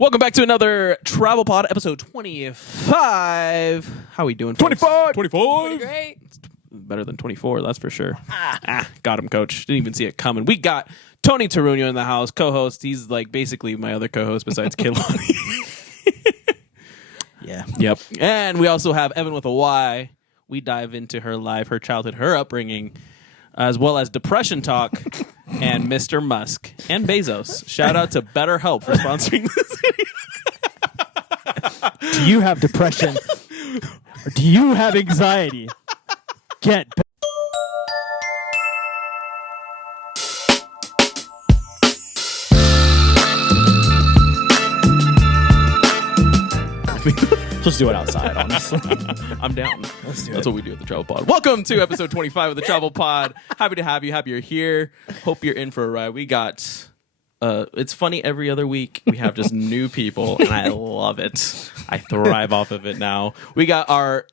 Welcome back to another TravelPod, episode 25. How are we doing, folks? 25! 25! Great. Better than 24, that's for sure. Got him, coach. Didn't even see it coming. We got Tony Tarunio in the house, co-host. He's like basically my other co-host besides Kilani. Yeah. Yep. And we also have Evyn with a Y. We dive into her life, her childhood, her upbringing, as well as depression talk and Mr. Musk and Bezos. Shout out to BetterHelp for sponsoring this video. Do you have depression? Or do you have anxiety? Get Let's do it outside, honestly. I'm down. Let's do That's it. what we do at the Travel Pod. Welcome to episode 25 of the Travel Pod. Happy to have you. Happy you're here. Hope you're in for a ride. We got... it's funny, every other week we have just new people, and I love it. I thrive off of it now. We got our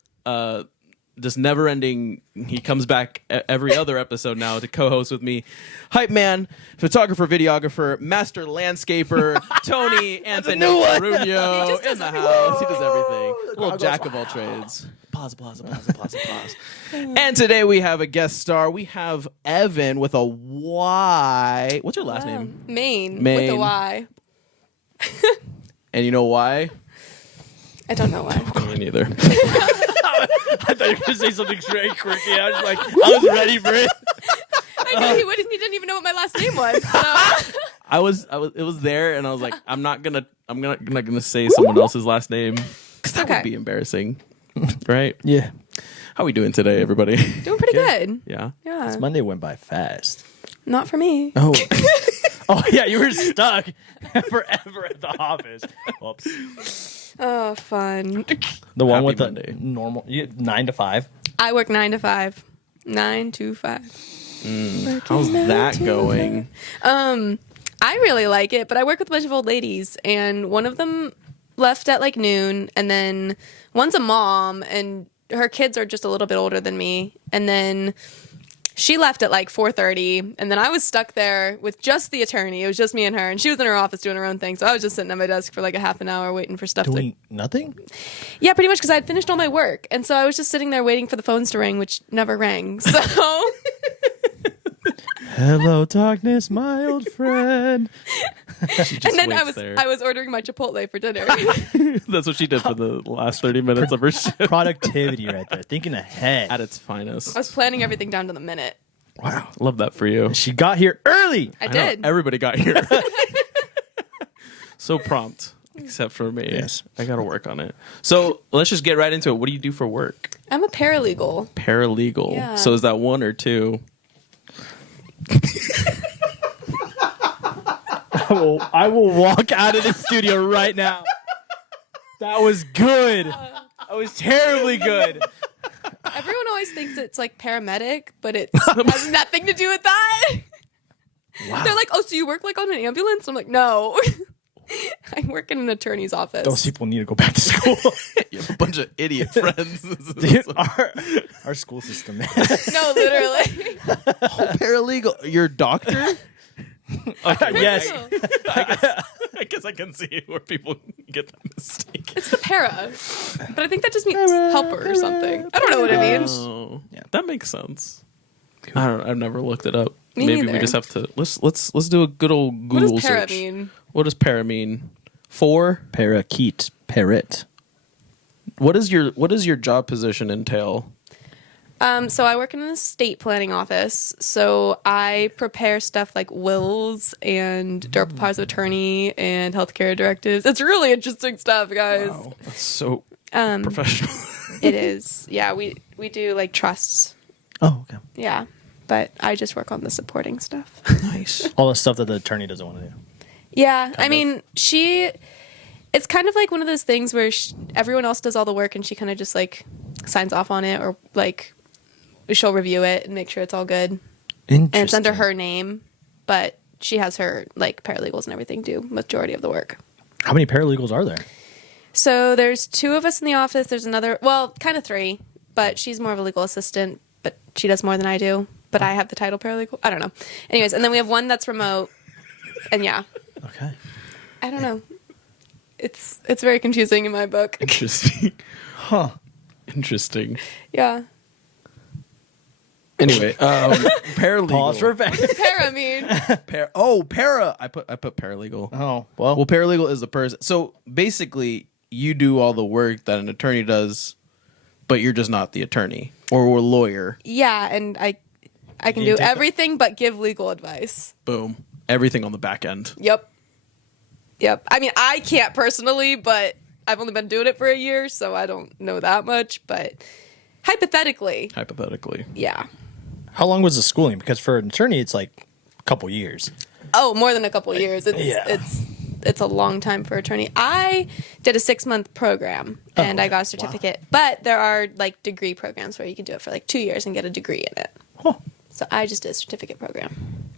just never-ending... He comes back every other episode now to co-host with me. Hype man, photographer, videographer, master landscaper, Tony Anthony Tarunio in the house. He does everything. A little jack of all trades. Pause. And today we have a guest star. We have Evyn with a Y. What's your last name? Maine Maine. with a Y. And you know why? I don't know why. Me neither. I thought you were going to say something very quirky. I was like, I was ready for it. I know he wouldn't. He didn't even know what my last name was. So. I was. It was there, and I was like, I'm not gonna say someone else's last name because that would be embarrassing, right? Yeah. How we doing today, everybody? Doing pretty good. Yeah. Yeah. This Monday went by fast. Not for me. Oh. Oh, yeah, you were stuck forever at the office. Whoops. Oh, fun. The one Happy with Monday. the normal 9 to 5. I work 9 to 5. 9 to 5. How's that going? I really like it, but I work with a bunch of old ladies, and one of them left at like noon, and then one's a mom, and her kids are just a little bit older than me, and then she left at like 4:30, and then I was stuck there with just the attorney. It was just me and her, and she was in her office doing her own thing, so I was just sitting at my desk for like a half an hour waiting for stuff Doing nothing? Yeah, pretty much, because I had finished all my work, and so I was just sitting there waiting for the phones to ring, which never rang, so... Hello, darkness, my old friend. And then I was ordering my Chipotle for dinner. That's what she did for the last 30 minutes of her shift. Productivity right there. Thinking ahead. At its finest. I was planning everything down to the minute. Wow, love that for you. She got here early. I know, did. everybody got here. So prompt, except for me. Yes. I got to work on it. So let's just get right into it. What do you do for work? I'm a paralegal. Paralegal. Yeah. So is that one or two? I will walk out of the studio right now. That was good. That was terribly good. Everyone always thinks it's like paramedic, but it has nothing to do with that. Wow. They're like, oh, so you work like on an ambulance? I'm like, no. I work in an attorney's office. Those people need to go back to school. You have a bunch of idiot friends. Dude, our school system, man. No, literally. Paralegal. You're a doctor? Yes. I guess I can see where people get that mistake. It's the para. But I think that just means helper or something. I don't know what it means. Oh, Yeah. that makes sense. I don't. I've never looked it up. Me Maybe we neither. just have to let's do a good old What Google does para search. mean? What does para mean? For Parakeet. Parrot. what is your job position entail? So I work in an estate planning office. So I prepare stuff like wills and direct powers of attorney and healthcare directives. It's really interesting stuff, guys. Wow, that's so Um, professional. It is. Yeah, we do like trusts. Oh, okay. Yeah, but I just work on the supporting stuff. Nice. All the stuff that the attorney doesn't want to do. Yeah, I mean, it's kind of like one of those things where everyone else does all the work and she kind of just like signs off on it, or like she'll review it and make sure it's all good. And it's under her name, but she has her like paralegals and everything do majority of the work. How many paralegals are there? So there's 2 of us in the office. There's another, well, kind of 3, but she's more of a legal assistant, but she does more than I do. But I have the title paralegal. I don't know. Anyways, and then we have one that's remote. And yeah, Okay. I don't know. It's very confusing in my book. Interesting. Huh. Interesting. Yeah. Anyway, paralegal. Pause for effect. Para mean. Para. I put paralegal. Oh, well. Well, paralegal is the person. So basically, you do all the work that an attorney does, but you're just not the attorney or a lawyer. Yeah, and I can do everything but give legal advice. Boom. Everything on the back end. Yep. I mean, I can't personally, but I've only been doing it for a year, so I don't know that much. But hypothetically, yeah. How long was the schooling? Because for an attorney, it's like a couple years. Oh, more than a couple years. It's a long time for attorney. I did a 6-month program and I got a certificate. Wow. But there are like degree programs where you can do it for like 2 years and get a degree in it. Huh. So I just did a certificate program.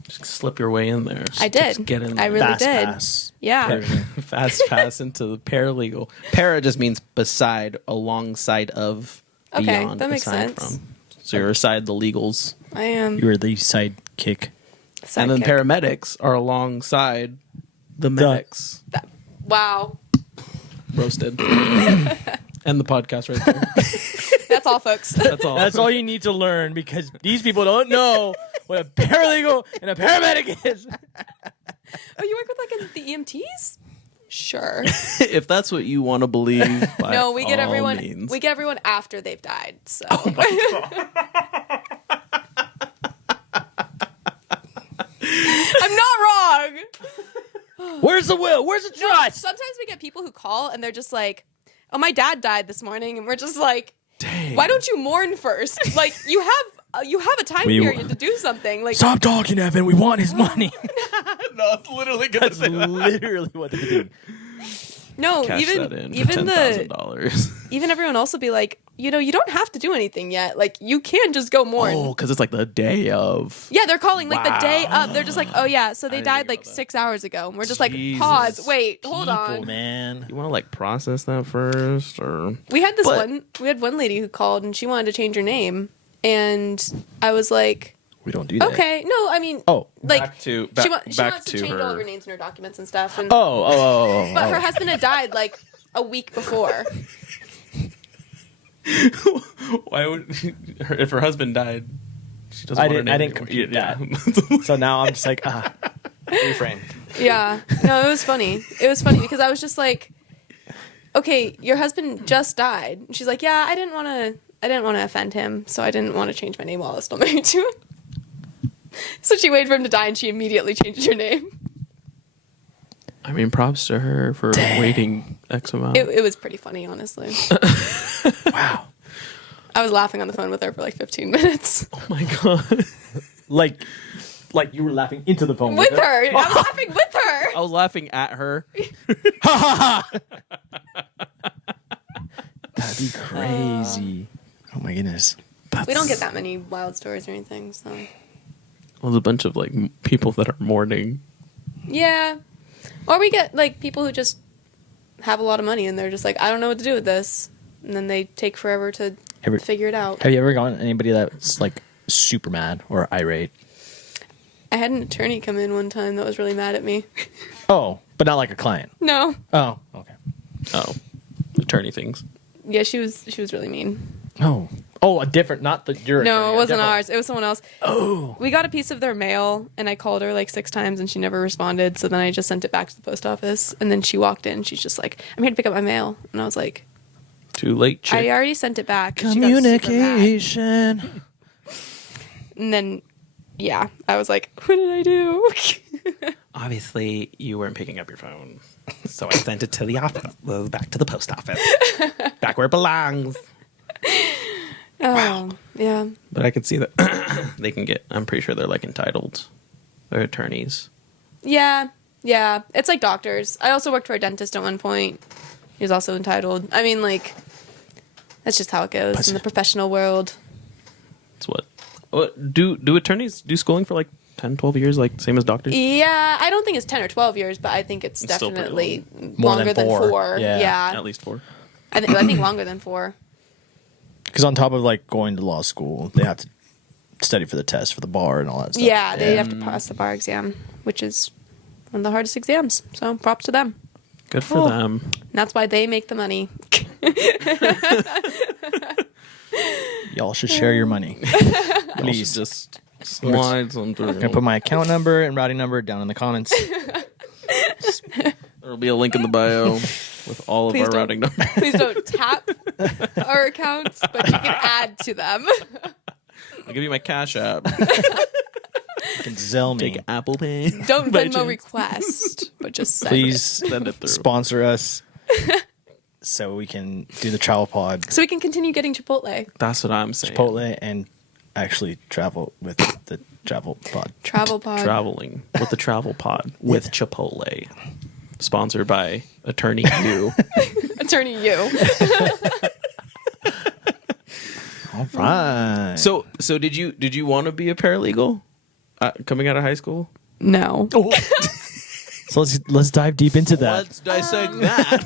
Just slip your way in there. I did. Just get in there. I really Fast did. pass. Yeah. Fast pass into the paralegal. Para just means beside, alongside of, beyond. Okay, that makes aside sense. From. So you're aside the legals. I am. You were the sidekick. And then paramedics are alongside the medics. Wow. Roasted. And the podcast right there. That's all, folks. That's all. That's all you need to learn because these people don't know what a paralegal and a paramedic is. Oh, you work with like the EMTs? Sure. If that's what you want to believe, by No, we get all everyone. means. We get everyone after they've died. So. I'm not wrong. Where's the will? Where's the trust? Sometimes we get people who call and they're just like, "Oh, my dad died this morning," and we're just like, Dang. "Why don't you mourn first? Like you have a time period to do something." Like, stop talking, Evan. We want his money. No, it's literally gonna That's literally what they're doing. no, Cash even that in even for the $10,000. even everyone else will be like, you don't have to do anything yet. Like you can just go mourn. Oh, because it's like the day of. Yeah, they're calling like the day Wow. up. They're just like, "Oh yeah, so they didn't died think like about that. 6 hours ago." And we're just Jesus. like, "Pause, wait, hold on." Man. You want to like process that first, or We had one lady who called and she wanted to change her name, and I was like, We don't do that. "Okay, no, I mean, Oh. like back to she wants to change her. all of her names and her documents and stuff." And, Oh. but her husband had died like a week before. Why would if her husband died? She doesn't. I want her didn't- name I didn't anymore. compute Yeah. So now I'm just like, reframe. Yeah, no, it was funny. It was funny because I was just like, "Okay, your husband just died." And she's like, "Yeah, I didn't want to offend him, so I didn't want to change my name while I was still married to him." So she waited for him to die, and she immediately changed her name. I mean, props to her for waiting X amount. It was pretty funny, honestly. Wow. I was laughing on the phone with her for like 15 minutes. Oh my god! Like you were laughing into the phone With her. I was laughing with her. I was laughing at her. That'd be crazy. Oh my goodness. We don't get that many wild stories or anything, so. Well, there's a bunch of like people that are mourning. Yeah. Or we get like people who just have a lot of money and they're just like, "I don't know what to do with this." And then they take forever to figure it out. Have you ever gone anybody that's like super mad or irate? I had an attorney come in one time that was really mad at me. Oh, but not like a client. No. Oh, okay. Oh, attorney things. Yeah, she was really mean. Oh, a different, not the your. No, attorney, it wasn't different- ours. It was someone else. Oh. We got a piece of their mail, and I called her like 6 times, and she never responded. So then I just sent it back to the post office. And then she walked in. She's just like, "I'm here to pick up my mail." And I was like, Too late, chick. "I already sent it back." She got super mad. Communication. And then, yeah, I was like, "What did I do?" Obviously, you weren't picking up your phone, so I sent it to the office, back to the post office, back where it belongs. Wow. Yeah. But I could see that they can get. I'm pretty sure they're like entitled. They're attorneys. Yeah. Yeah. It's like doctors. I also worked for a dentist at one point. He was also entitled. I mean, like, that's just how it goes in the professional world. It's what do attorneys do schooling for like 10, 12 years, like same as doctors? Yeah, I don't think it's 10 or 12 years, but I think it's It's still pretty definitely More longer than than four. 4. Yeah. Yeah. At least 4. I think longer than 4. Because on top of like going to law school, they have to study for the test for the bar and all that stuff. Yeah, they have to pass the bar exam, which is one of the hardest exams. So props to them. Good for them. And that's why they make the money. Y'all should share your money. Please. Just slide them through. I'm gonna put my account number and routing number down in the comments. There'll be a link in the bio with all of Please our don't- routing numbers. Please don't tap our accounts, but you can add to them. I'll give you my Cash App. You can Zelle me. Take Apple Pay. Don't By Venmo chance. request, but just send Please Send it through. sponsor us so we can do the travel pod, so we can continue getting Chipotle. That's what I'm saying. Chipotle, and actually travel with the travel pod. Travel pod. Traveling with the Travel Pod with Chipotle. Sponsored by Attorney U. Attorney you. All right. So did you want to be a paralegal coming out of high school? No. So let's dive deep into that. Let's dissect that.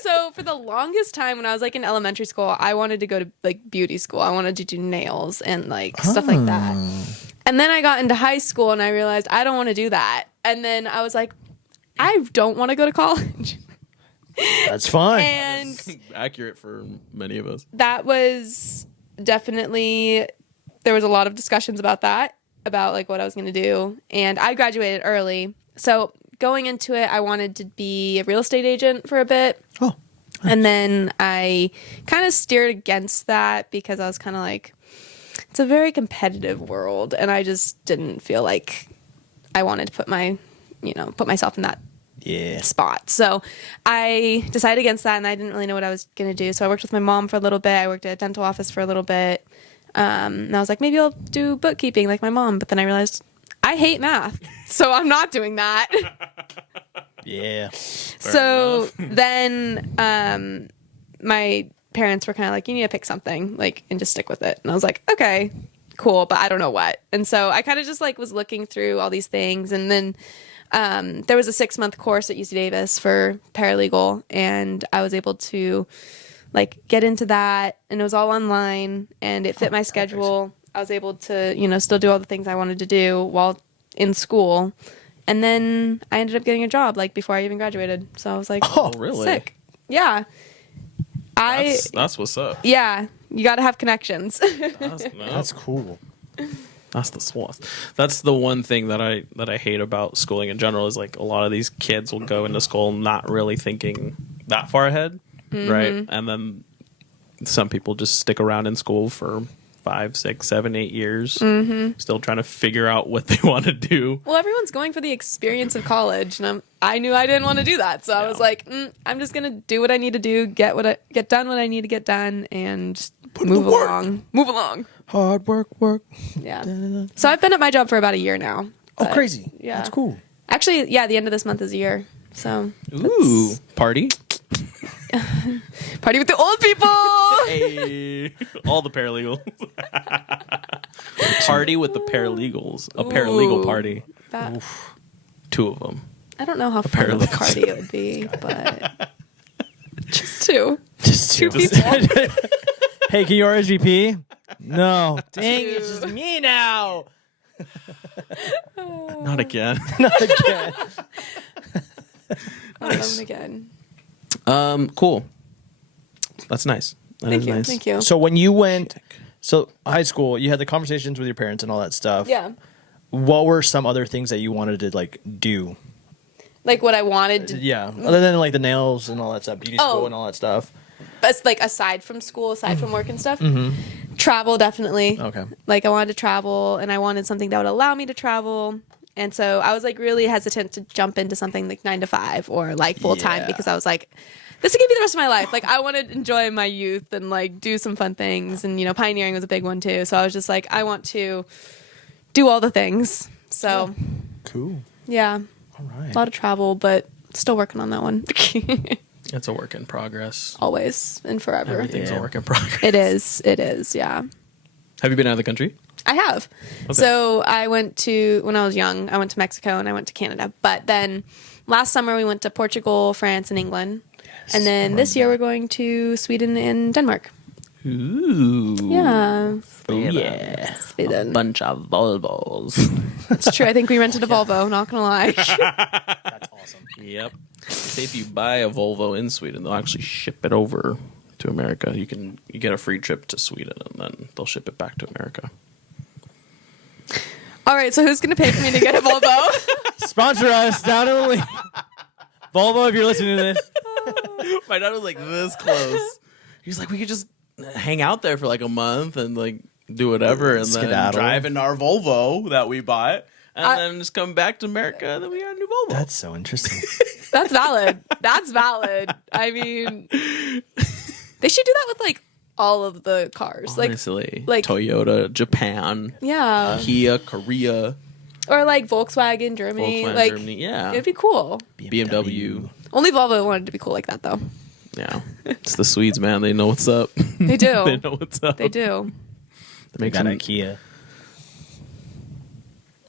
So for the longest time when I was like in elementary school, I wanted to go to like beauty school. I wanted to do nails and like stuff like that. And then I got into high school and I realized I don't want to do that. And then I was like, I don't want to go to college. That's fine. And Accurate for many of us. that was definitely, there was a lot of discussions about that, about like what I was going to do. And I graduated early. So going into it, I wanted to be a real estate agent for a bit. Oh. And then I kind of steered against that because I was kind of like, it's a very competitive world. And I just didn't feel like I wanted to put myself in that spot. So I decided against that, and I didn't really know what I was going to do. So I worked with my mom for a little bit. I worked at a dental office for a little bit. And I was like, maybe I'll do bookkeeping like my mom. But then I realized I hate math, so I'm not doing that. Yeah. So then my parents were kind of like, you need to pick something like and just stick with it. And I was like, okay, cool, but I don't know what. And so I kind of just like was looking through all these things. And then there was a 6-month course at UC Davis for paralegal, and I was able to like get into that, and it was all online and it fit my schedule. I was able to, still do all the things I wanted to do while in school. And then I ended up getting a job like before I even graduated. So I was like, Oh, really? sick. Yeah. That's what's up. Yeah, you got to have connections. That's cool. That's the swat. That's the one thing that I hate about schooling in general is like a lot of these kids will go into school not really thinking that far ahead, right? And then some people just stick around in school for 5, 6, 7, 8 years, still trying to figure out what they want to do. Well, everyone's going for the experience of college, and I knew I didn't want to do that, so I was like, I'm just gonna do what I need to do, get done what I need to get done, and move along. Hard work. Yeah. So I've been at my job for about a year now. Oh, but, crazy. Yeah. That's cool. Actually, yeah, the end of this month is a year. So Ooh, party! party with the old people. Hey, all the paralegals. Party with the paralegals. A paralegal Ooh. party. That, 2 of them. I don't know how fun of a paralegal. party it would be, but just two. Just Two people. Hey, can you RSVP? No. Dang, it's just me now. Not again. Not again. Nice. Again. Cool. That's nice. Thank you. Thank you. So when you went, high school, you had the conversations with your parents and all that stuff. Yeah. What were some other things that you wanted to like do? Like what I wanted to. Yeah, other than like the nails and all that stuff, beauty school and all that stuff. But like aside from school, aside from work and stuff, travel definitely. Okay. Like I wanted to travel, and I wanted something that would allow me to travel. And so I was like really hesitant to jump into something like 9 to 5 or like full time Yeah. because I was like, this is gonna be the rest of my life. Like I want to enjoy my youth and like do some fun things, and pioneering was a big one too. So I was just like, I want to do all the things. So Cool. yeah, All right. a lot of travel, but still working on that one. It's a work in progress. Always and forever. Everything's Yeah. a work in progress. It is. Yeah. Have you been out of the country? I have. Okay. So when I was young, I went to Mexico and I went to Canada. But then last summer we went to Portugal, France, and England. And then this year we're going to Sweden and Denmark. Ooh. Yeah. Oh, yeah. Sweden. Bunch of Volvos. It's true. I think we rented a Volvo, not going to lie. That's awesome. Yep. Say if you buy a Volvo in Sweden, they'll actually ship it over to America. You get a free trip to Sweden, and then they'll ship it back to America. All right, so who's going to pay for me to get a Volvo? Sponsor us down in the link. Volvo, if you're listening to this. My dad was like this close. He's like, we could just hang out there for like a month and like do whatever, and then Skedaddle. drive in our Volvo that we bought, and then just come back to America, and then we got a new Volvo. That's so interesting. That's valid. That's valid. I mean, they should do that with like all of the cars. Honestly, like Toyota, Japan, Yeah. Kia, Korea, Or like Volkswagen, Germany. Volkswagen, like, Germany. Yeah, it'd be cool. BMW. Only Volvo wanted to be cool like that, though. Yeah, it's the Swedes, man. They know what's up. They do. They know what's up. They do. They make Got some IKEA.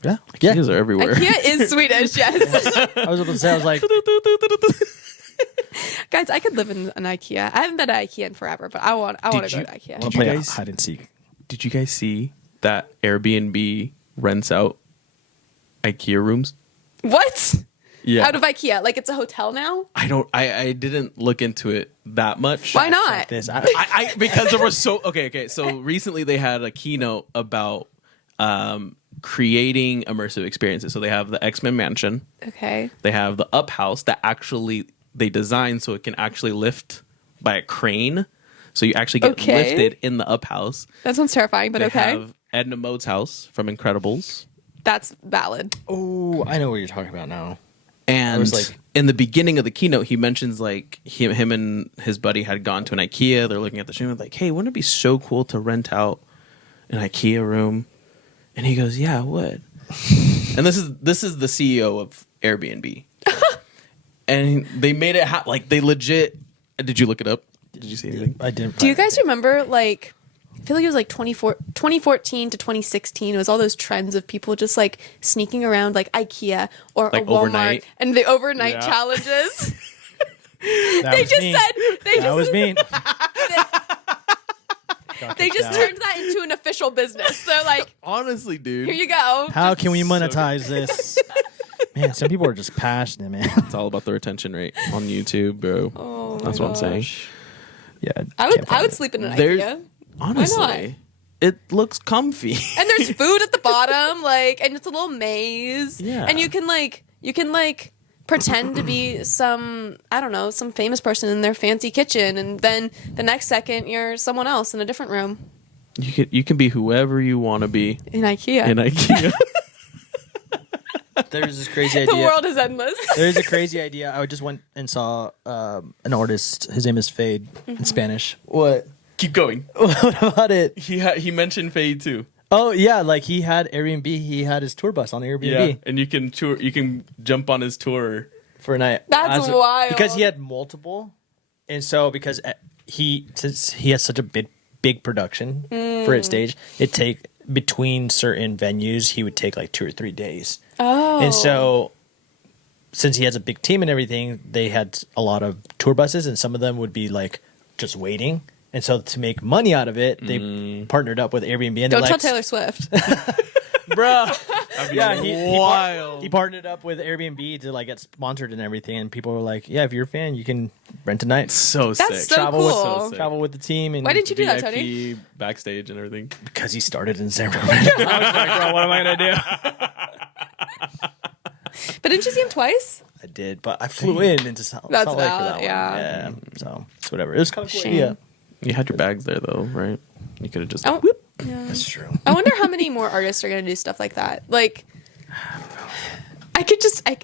Yeah. Kias are everywhere. IKEA is Swedish, yes. I was about to say, I was like, Guys, I could live in an IKEA. I haven't been to IKEA in forever, but I want to go to I IKEA. want to you play guys- hide and seek. Did you guys see that Airbnb rents out IKEA rooms? What? Yeah. Out of IKEA? Like it's a hotel now? I didn't look into it that much. Why not? Like this. I because there was okay. So recently they had a keynote about creating immersive experiences. So they have the X-Men mansion. Okay. They have the Up House that actually they designed so it can actually lift by a crane. So you actually get Okay. lifted in the Up House. That sounds terrifying, but They okay. have Edna Mode's house from Incredibles. That's valid. Oh, I know what you're talking about now. And was like- in the beginning of the keynote, he mentions like him and his buddy had gone to an IKEA. They're looking at the stream, like, "Hey, wouldn't it be so cool to rent out an IKEA room?" And he goes, "Yeah, I would." And this is the CEO of Airbnb, and they made it like they legit. Did you look it up? Did you see anything? I didn't. Do you guys remember, like, I feel like it was like 2014 to 2016. It was all those trends of people just like sneaking around like IKEA or Like a Walmart overnight? and the overnight Yeah. challenges. That They was just me. said That was me. they just turned that into an official business. They're like, Honestly, dude, here you go. How can we monetize this? Man, some people are just passionate, man. it's all about the retention rate on YouTube, bro. Oh my That's what I'm saying. gosh. Yeah, I would sleep in an There- IKEA. Honestly, it looks comfy. And there's food at the bottom, like, and it's a little maze. Yeah. And you can pretend to be some famous person in their fancy kitchen, and then the next second you're someone else in a different room You can be whoever you want to be in IKEA. in IKEA. There's this crazy The idea. world is endless. There's a crazy idea. I just went and saw an artist. His name is Fade in Spanish. What? Keep going. What about it? He mentioned Fade too. Oh yeah, like he had Airbnb. He had his tour bus on Airbnb and you can tour. You can jump on his tour. for a night. That's wild. Because he had multiple, and so because since he has such a big production for his stage, it take between certain venues he would take like 2 or 3 days. Oh. And so, since he has a big team and everything, they had a lot of tour buses, and some of them would be like just waiting. And so, to make money out of it, they partnered up with Airbnb. And Don't they're tell like, Taylor Swift. bro. Yeah, wild. he partnered up with Airbnb to like get sponsored and everything. And people were like, "Yeah, if you're a fan, you can rent a night, So That's sick. so travel cool. with travel with the team." And Why didn't you do that, Tony? VIP backstage and everything. Because he started in San Francisco. I was like, bro, what am I gonna do? But didn't you see him twice? I did, but I flew into Salt Lake That's for that valid, one. yeah. So it's whatever. It was kind of cool. Shame. Yeah, You had your bags there though, right? You could have just. Oh, whoop. yeah. that's true. I wonder how many more artists are going to do stuff like that. Like,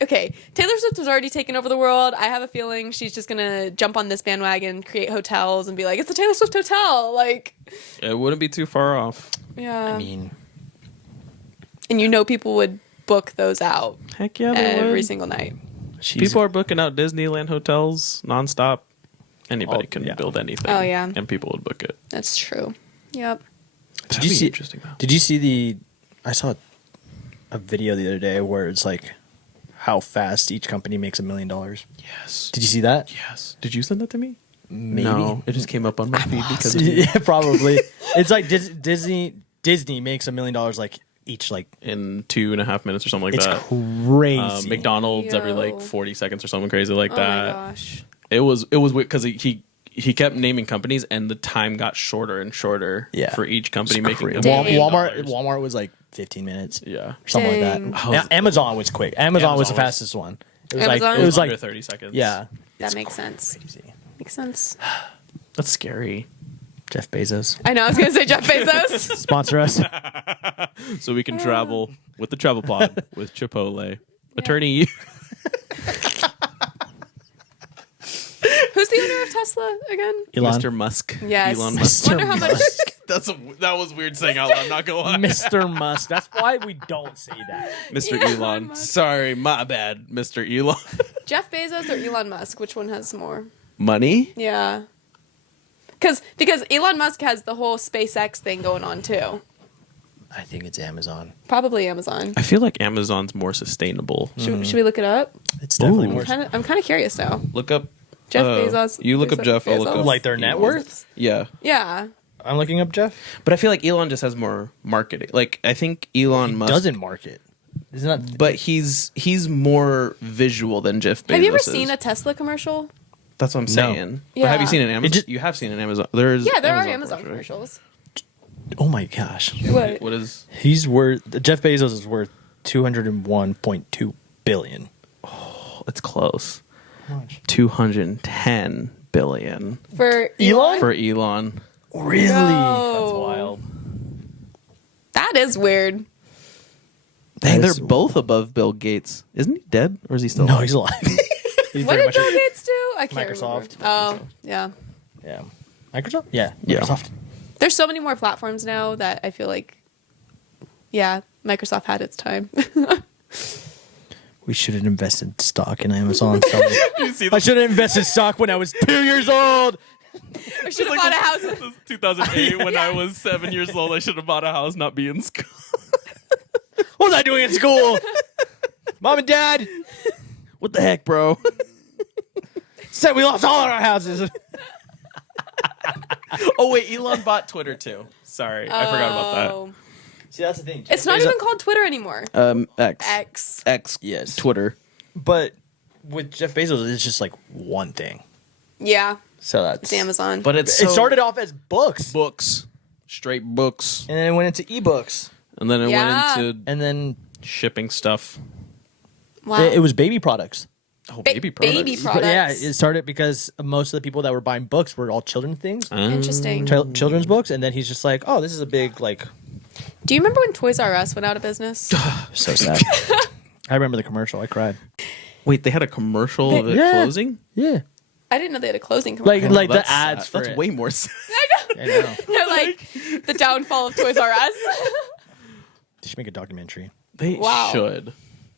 okay, Taylor Swift was already taking over the world. I have a feeling she's just going to jump on this bandwagon, create hotels, and be like, it's the Taylor Swift Hotel. Like, It wouldn't be too far off. yeah. I mean, And people would book those out Heck yeah, they every would. single night. she's People are booking out Disneyland hotels nonstop. Anybody Oh, can yeah. build anything. Oh, yeah. And people would book it. That's true. Yep. That'd you be see- interesting though. Did you see I saw a video the other day where it's like how fast each company makes $1 million. Yes. Did you see that? Yes. Did you send that to me? Maybe. No, it just came up on my feed because of you. Yeah, probably. It's like Disney makes $1 million like each like in 2.5 minutes or something like it's that. crazy. McDonald's every Yo. like 40 seconds or something crazy like Oh that. my gosh. It was weird because he kept naming companies and the time got shorter and shorter for each company making Crazy. $1 Dang. million. Walmart was like 15 minutes. Yeah. Something Dang. like that. Amazon was quick. Amazon was the Amazon was- fastest one. It was Amazon? like it was under like 30 seconds. yeah. That makes sense. Crazy. Makes sense. That's scary. Jeff Bezos. I know. I was gonna say Jeff Bezos. Sponsor us. So we can travel with the TravelPod with Chipotle. Attorney, Who's the owner of Tesla again? Elon. Mr. Musk. Yes. Elon Musk. Mr. Wonder how much. That was weird saying out loud. I'm not gonna lie. Mr. Musk. That's why we don't say that. Mr. Elon Elon. Musk. Sorry, my bad, Mr. Elon. Jeff Bezos or Elon Musk? Which one has more? Money? Yeah. Because Elon Musk has the whole SpaceX thing going on too. I think it's Amazon. Probably Amazon. I feel like Amazon's more sustainable. Should we look it up? It's definitely Ooh. more I'm kind of curious now. Look up Jeff Bezos. You look up Bezos- Jeff. I'll look Bezos? up like their net worth. Yeah, Yeah. I'm looking up Jeff. but I feel like Elon just has more marketing. Like I think Elon Musk Doesn't market. Isn't that? but he's more visual than Jeff Bezos. Have you ever is. seen a Tesla commercial? That's what I'm saying. Yeah. But have you seen an Amazon? just- You have seen an Amazon. There's Yeah, there are Amazon commercials, commercials. Oh my gosh. right? What? What is? He's worth. Jeff Bezos is worth 201.2 billion. It's close. How much? 210 billion For Elon? for Elon. Really? No. That's wild. That is weird. Dang, That they're is- both above Bill Gates. Isn't he dead or is he still? No, alive? he's alive. He's What very did much- Bill Gates do? I can't Microsoft. remember. Oh, yeah. Yeah. Microsoft? Yeah. Yeah. Microsoft. There's so many more platforms now that I feel like, yeah, Microsoft had its time. We should have invested stock in Amazon. Sorry. You see I should have invested stock when I was 2 years old. I should have bought a house. 2008 when I was 7 years old. I should have bought a house, not be in school. What was I doing in school? Mom and Dad What the heck, bro? said we lost all our houses. Oh wait, Elon bought Twitter too. Sorry, I forgot about Oh. See, that's the thing. It's not even called Twitter anymore. that. X. X. Yes. Twitter. But with Jeff Bezos, it's just like one thing. Yeah, So that's it's Amazon. But it's It started off as books, books, straight books, and then it went into ebooks, and then it Yeah. went into and then shipping stuff. wow. it was baby products. Oh, Ba- baby products. baby But yeah, Products. it started because most of the people that were buying books were all children's things, Interesting. children's books, and then he's just like, "Oh, this is a big like." Do you remember when Toys R Us went out of business? So sad. I remember the commercial. I cried. Wait, they had a commercial of it Yeah. closing? Yeah, I they had a closing commercial. like the That's ads sad. for That's it. way more sad. I know. They're like the downfall of Toys R Us. They should make a documentary. They Wow. should.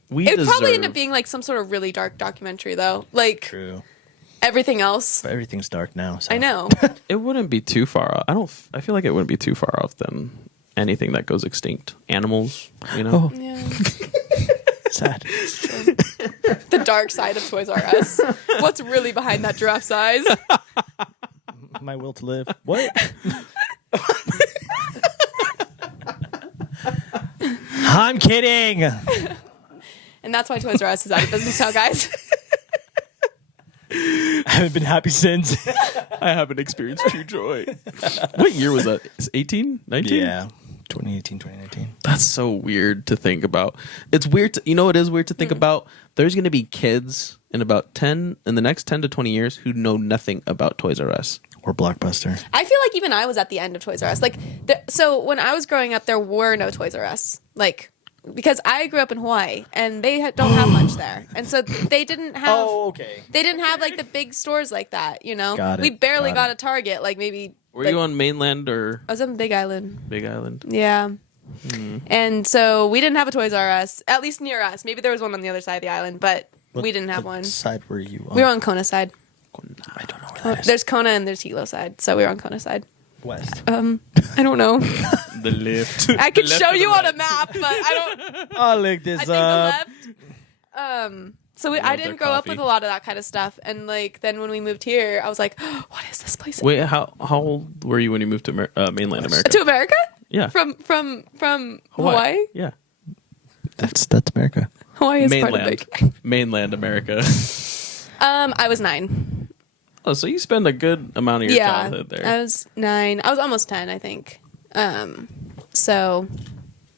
We It would probably deserve- end up being like some sort of really dark documentary, though. Like True, everything else. but everything's dark now. So. I know. It wouldn't be too far off. I feel like it wouldn't be too far off than anything that goes extinct. Animals, you know? Oh. Yeah. Sad. The dark side of Toys R Us. What's really behind that giraffe's eyes? My will to live. What? I'm kidding. And that's why Toys R Us is out of business now, guys. I haven't been happy since. I haven't experienced true joy. What year was that? 18? 19? Yeah. 2018, 2019. That's so weird to think about. It's weird to, it is weird to think about. There's going to be kids in the next 10 to 20 years who know nothing about Toys R Us. Or Blockbuster. I feel like even I was at the end of Toys R Us. Like, so when I was growing up, there were no Toys R Us. Like, because I grew up in Hawaii and they don't have much there, and so they didn't have. Oh, okay. They didn't have like the big stores like that. Got it, We barely got got it. a Target. Like maybe. Were like, you on mainland or I was on Big Island. Big Island? Yeah. And so we didn't have a Toys R Us, at least near us. Maybe there was one on the other side of the island, but we didn't have one. What side were you on? We were on Kona side. I don't know where that is. There's Kona and there's Hilo side, so we were on Kona side. West. I don't know. The lift. I could show you on a map, but I don't. I'll look this I think the left. So I love didn't their grow up coffee. with a lot of that kind of stuff, and like then when we moved here, I was like, "What is this place?" Wait, how old were you when you moved to mainland America? To America? Yeah. From Hawaii? Yeah. That's America. Hawaii is part of big. Mainland America. I was 9. Oh, so you spend a good amount of your childhood there. I was 9. I was almost 10, I think. So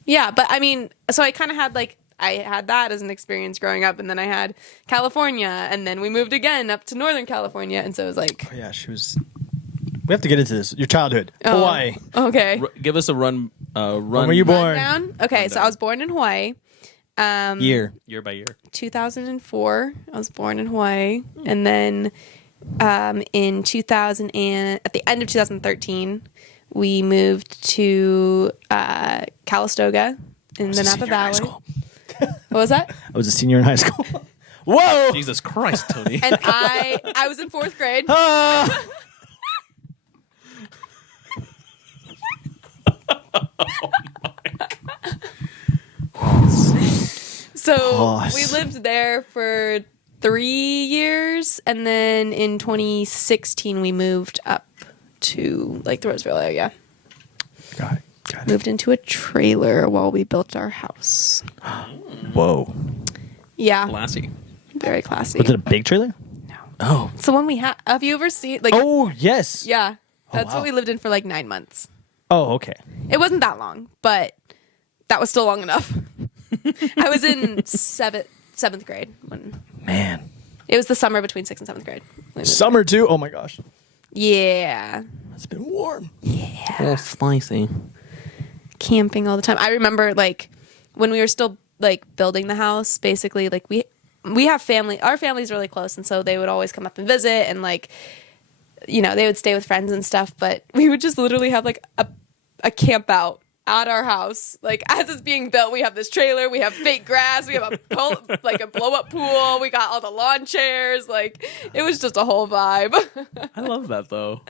yeah, but I mean, so I kind of had like, I had that as an experience growing up, and then I had California, and then we moved again up to Northern California, and so it was like, Oh, yeah, she was. We have to get into this. Your childhood, Hawaii. Okay. Give us a run. When were you born? Down. Okay, so I was born in Hawaii. Year by year. 2004. I was born in Hawaii, and then in 2000 and at the end of 2013, we moved to Calistoga in the Napa Valley. What was that? I was a senior in high school. Whoa! Jesus Christ, Tony. And I was in 4th grade. So we lived there for 3 years, and then in 2016 we moved up to like the Roseville area. Got it. Moved into a trailer while we built our house. Whoa. Yeah. Classy. Very classy. Was it a big trailer? No. Oh. It's the one we have. Have you ever seen like? Oh yes. Yeah. That's wow. what we lived in for like 9 months. Oh okay. It wasn't that long, but that was still long enough. I was in seventh grade when. Man. It was the summer between 6th and 7th grade. Summer too. Oh my gosh. Yeah. It's been warm. Yeah. Oh, spicy. Camping all the time. I remember like when we were still like building the house, basically like we have family, our family's really close, and so they would always come up and visit, and like, you know, they would stay with friends and stuff, but we would just literally have like a camp out at our house. Like as it's being built, we have this trailer, we have fake grass, we have a blow up pool, we got all the lawn chairs. Like it was just a whole vibe. I love that though.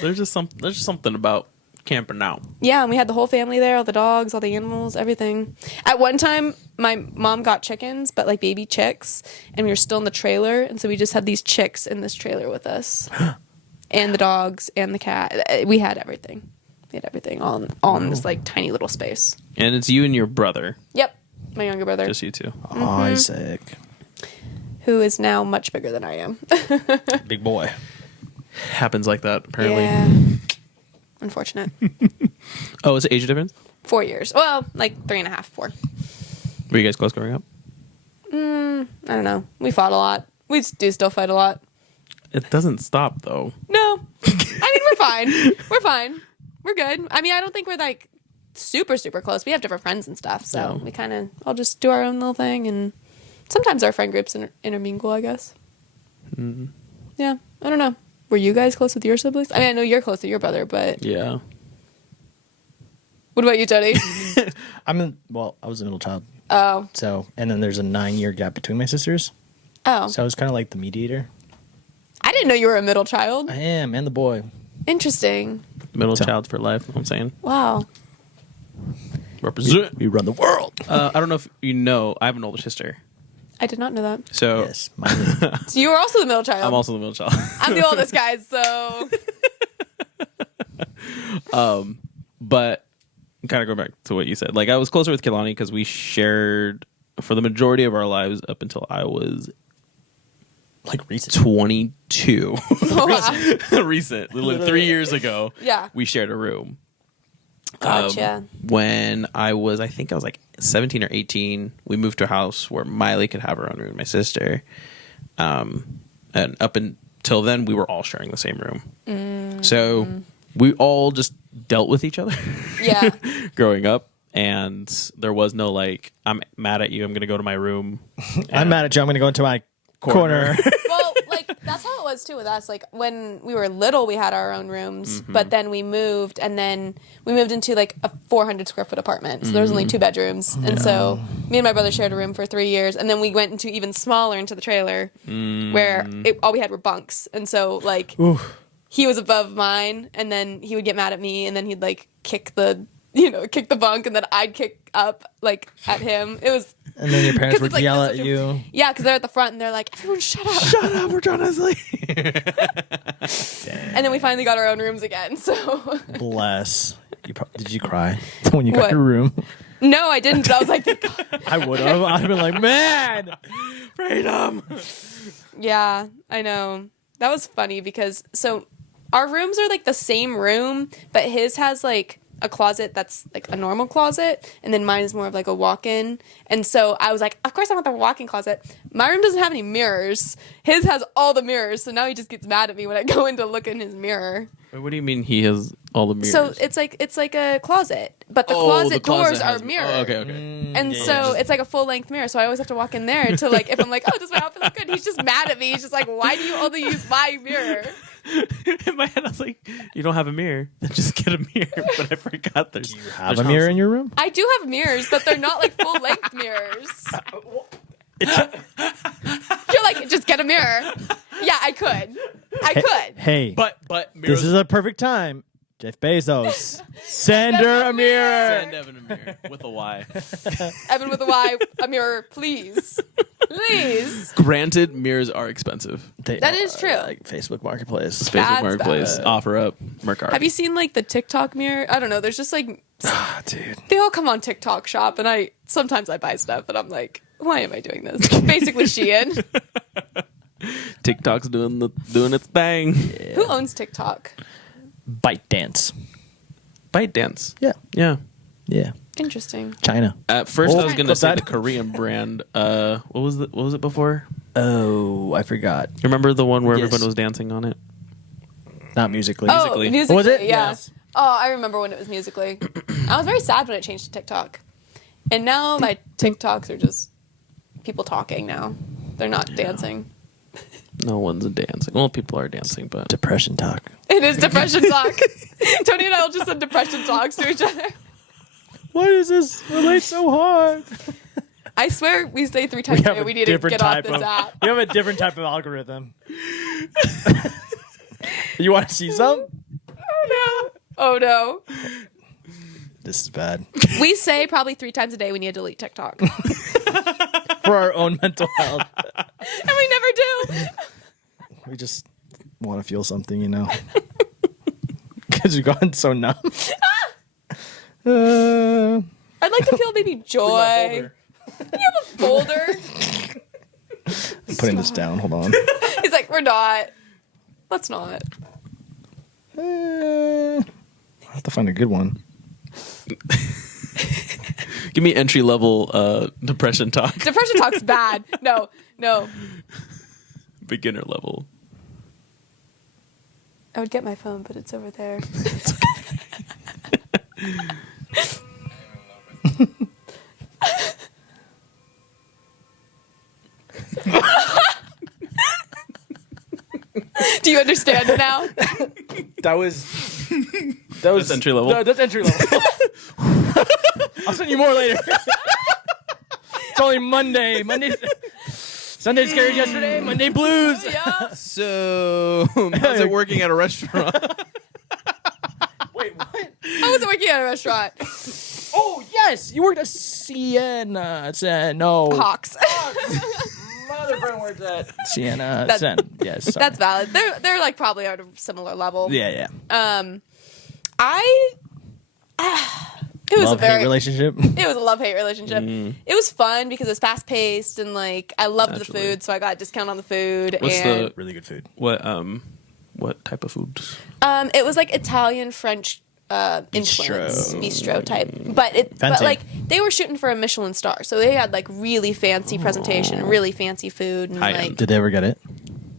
There's just something about camping out. Yeah, and we had the whole family there, all the dogs, all the animals, everything. At one time, my mom got chickens, but like baby chicks, and we were still in the trailer, and so we just had these chicks in this trailer with us. And the dogs and the cat. We had everything. We had everything all in this like tiny little space. And it's you and your brother. Yep. My younger brother. Just you two. Mm-hmm. Isaac. Who is now much bigger than I am. Big boy. Happens like that, apparently. Yeah. Unfortunate. Oh, is it age difference? 4 years. Well, like 3.5, 4. Were you guys close growing up? I don't know. We fought a lot. We do still fight a lot. It doesn't stop though. No. I mean, we're fine. We're fine. We're good. I mean, I don't think we're like super, super close. We have different friends and stuff, so we kind of all just do our own little thing, and sometimes our friend groups intermingle, I guess. Mm-hmm. Yeah. I don't know. Were you guys close with your siblings? I mean, I know you're close to your brother, but... Yeah. What about you, Tony? I was a middle child. Oh. So, and then there's a 9-year gap between my sisters. Oh. So I was kind of like the mediator. I didn't know you were a middle child. I am, and the boy. Interesting. Middle child for life, you know what I'm saying? Wow. Represent. We run the world. I don't know if you know, I have an older sister. I did not know that. So Yes. So you were also the middle child. I'm also the middle child. I'm the oldest, guys, so... But kind of going back to what you said, like I was closer with Kehlani because we shared for the majority of our lives up until I was Like recent. 22. Wow. Recent, literally 3 years ago. Yeah. We shared a room. Gotcha. When I think I was like 17 or 18, we moved to a house where Miley could have her own room, my sister. And up until then, we were all sharing the same room. So we all just dealt with each other. Yeah. Growing up. And there was no like, I'm mad at you, I'm going to go to my room. I'm mad at you. I'm going to go into my corner. Well, like, that's how it was, too, with us. Like, when we were little, we had our own rooms. But then we moved, and then we moved into, like, a 400-square-foot apartment. So there was only 2 bedrooms. And so me and my brother shared a room for 3 years. And then we went into even smaller, into the trailer, where all we had were bunks. And so, like, he was above mine, and then he would get mad at me, and then he'd, like, kick the bunk, and then I'd kick up, like, at him. It was... And then your parents would like, yell at you. Yeah, because they're at the front, and they're like, everyone shut up. Shut up, we're trying to sleep. And then we finally got our own rooms again, so... Bless Did you cry when you got What? your room? No, I didn't. But I was like, I would have. I'd have been like, man, Freedom. yeah, I know. That was funny because so our rooms are like the same room, but his has like a closet that's like a normal closet, and then mine is more of like a walk-in. And so I was like, of course I want the walk-in closet. My room doesn't have any mirrors. His has all the mirrors, so now he just gets mad at me when I go in to look in his mirror. Wait, what do you mean he has all the mirrors? So it's like a closet, but the closet doors are mirrored. Oh, okay. And so it's like a full length mirror. So I always have to walk in there to like, if I'm like, oh, does my outfit look good? He's just mad at me. He's just like, why do you only use my mirror? In my head, I was like, you don't have a mirror. Then just get a mirror. But I forgot there's. do you have a mirror in your room? I do have mirrors, but they're not like full length mirrors. You're like, just get a mirror. Yeah, I could. I could. Hey, But mirrors. this is a perfect time. Jeff Bezos, send her a mirror. Send Evyn a mirror with a Y. Evyn with a Y, a mirror, please. Please. Granted, mirrors are expensive. That is true. Like Facebook Marketplace. Facebook That's Marketplace, bad. offer up, Mercari. Have you seen like the TikTok mirror? I don't know. There's just like, Dude. they all come on TikTok shop, and sometimes I buy stuff, and I'm like, why am I doing this? Basically, Shein. TikTok's doing its thing. Who owns TikTok? ByteDance. ByteDance. Yeah. Yeah. Yeah. Interesting. China. At first, I was Oh, gonna say that- the Korean brand. What was it before? Oh, I forgot. You remember the one where Yes. everyone was dancing on it? Not musically. Oh, Musically. Musically. Was it? Yeah. Yes. Oh, I remember when it was Musically. I was very sad when it changed to TikTok. And now my TikToks are just people talking now. They're not dancing. No one's dancing. Well, people are dancing, but Depression talk. It is depression talk. Tony and I will just send depression talks to each other. Why does this relate so hard? I swear we say 3 times a day we need to get off this app. We have a different type of algorithm. You want to see some? Oh no. This is bad. We say probably 3 times a day we need to delete TikTok. And For our own mental health. we never do. We just want to feel something, you know? Because we've gotten so numb. I'd like to feel maybe joy. You have a folder. I'm putting this down. Hold on. He's like, we're not. Let's not. I'll have to find a good one. give me entry level depression talk. Depression talk's bad. No. Beginner level. I would get my phone, but it's over there. Do you understand it now? That was That's entry level. That's entry level. I'll send you more later. It's only Monday. Sunday scared yesterday. Monday blues. Yeah. So, how's it working at a restaurant? Wait, what? I wasn't working at a restaurant. Oh yes, you worked at Sienna. No. Hawks. My other friend worked at Sienna. That- Yes. Sorry. That's valid. They're like probably at a similar level. Yeah. It was Love-hate relationship. It was a love-hate relationship. It was fun because it was fast-paced and like I loved Naturally. the food, so I got a discount on the food. What's and Really good food. what type of food? it was like Italian French influence bistro type, but Fancy. like they were shooting for a Michelin star, so they had like really fancy presentation, really fancy food, and High like end. Did they ever get it?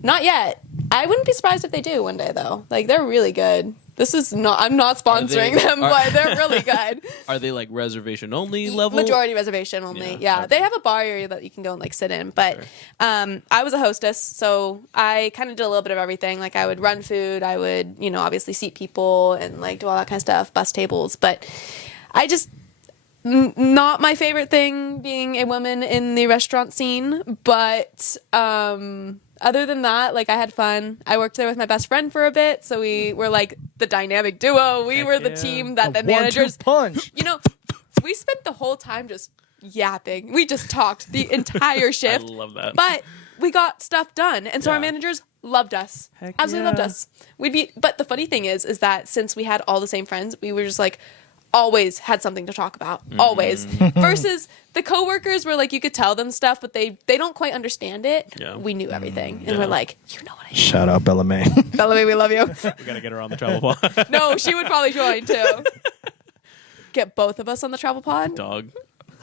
not yet. I wouldn't be surprised if they do one day though. Like they're really good. This is not. I'm not sponsoring them, but they're really good. Are they like reservation only level? Majority reservation only. Yeah. okay. They have a bar area that you can go and like sit in. But I was a hostess, so I kind of did a little bit of everything. Like I would run food, I would, obviously seat people and like do all that kind of stuff, bus tables. But I just not my favorite thing being a woman in the restaurant scene. But other than that, like I had fun. I worked there with my best friend for a bit, so we were like the dynamic duo. We were the yeah. team that the 1-2 managers punch. we spent the whole time just yapping. We just talked the entire I shift. love that. But we got stuff done. And so our Yeah. managers loved us. Heck Absolutely yeah. loved us. But the funny thing is that since we had all the same friends, we were just like always had something to talk about. Always. Versus the coworkers were like, you could tell them stuff, but they don't quite understand it. Yeah. We knew everything. And Yeah. we're like, you know what I mean? Shout out Bella May. Bellamy, we love you. We gotta get her on the travel pod. No, she would probably join too. Get both of us on the travel pod. Dog.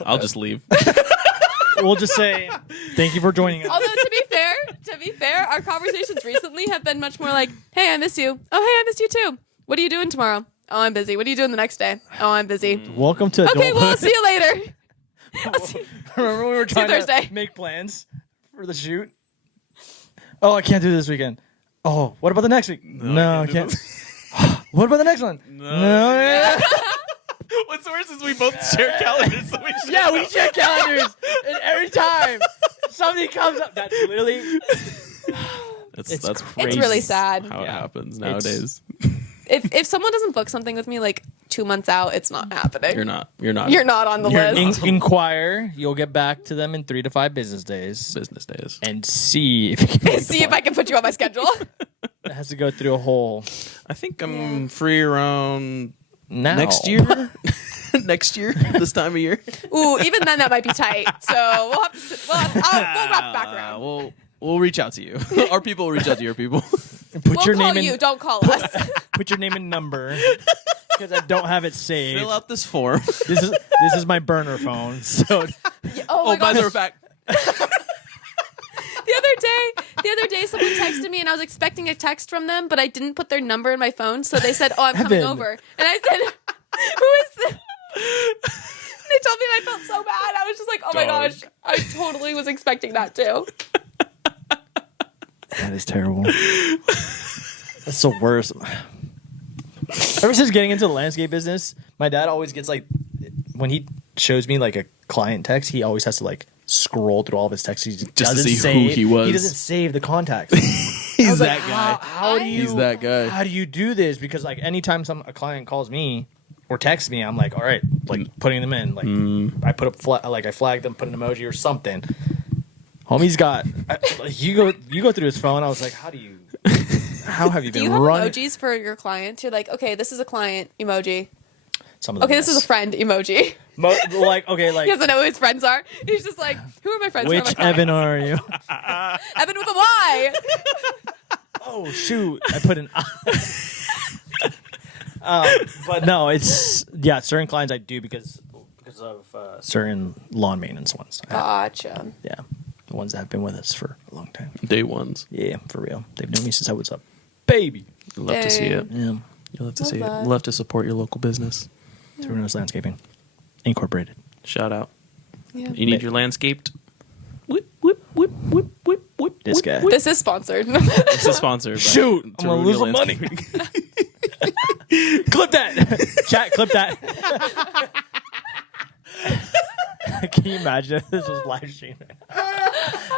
I'll just leave. We'll just say thank you for joining us. Although to be fair, our conversations recently have been much more like, "Hey, I miss you. Oh, hey, I miss you too. What are you doing tomorrow? Oh, I'm busy. What are you doing the next day? Oh, I'm busy. Welcome to Okay, adulthood. well, I'll see you later." Remember when we were trying Thursday. to make plans for the shoot? Oh, I can't do this weekend. Oh, what about the next week? No, I can't. What about the next one? No. Yeah. What's worse is we both share calendars. So We check calendars, and every time something comes up, that's literally That's It's really sad. how it happens nowadays. If someone doesn't book something with me like 2 months out, it's not happening. You're not on the list. inquire. You'll get back to them in 3 to 5 business days, business days. and see if you can make See if I can put you on my schedule. It has to go through a whole I think I'm free around now. next year. Next year, this time of year. Ooh, even then that might be tight. So we'll wrap back around. We'll reach out to you. Our people will reach out to your people. Put We'll your call name you. and Don't call us. put your name and number because I don't have it saved. Fill out this form. This is my burner phone. So Oh my by gosh. the fact, The other day, someone texted me, and I was expecting a text from them, but I didn't put their number in my phone, so they said, "Oh, I'm coming Evyn. over," and I said, "Who is this?" They told me, and I felt so bad. I was just like, "Oh my Dog. gosh, I totally was expecting that too." that is terrible. That's the worst. Ever since getting into the landscape business, my dad always gets like, when he shows me like a client text, he always has to like scroll through all of his texts. He just to doesn't see who save, he was. He doesn't save the contacts. he's that guy. How do you? He's that guy. How do you do this? Because like anytime a client calls me or texts me, I'm like, all right, like putting them in. Like I put up I flag them, put an emoji or something. Homie's got you go through his phone. I was like, how do you? How have you Do been you have running? emojis for your clients? You're like, okay, this is a client emoji. Some of them, Okay, this is a friend emoji. He doesn't know who his friends are. He's just like, who are my friends? Who are Which my clients? Evyn are you? Evyn with a Y. Oh shoot! I put an. But no, it's certain clients I do because of certain lawn maintenance ones. Gotcha. Yeah, the ones that have been with us for a long time. Day ones. Yeah, for real. They've known me since I was a baby. You love to see it. Yeah, You love to Love see that. it. Love to support your local business. Toronto's Landscaping Incorporated. Shout out. Yeah. You need your landscaped. Whip, whip, whip, whip, whip, whip. This whip, guy. whip. This is sponsored. This is sponsored. By Shoot, I'm gonna lose some money. Landscaping. Clip that, chat. Clip that. Can you imagine if this was live streaming?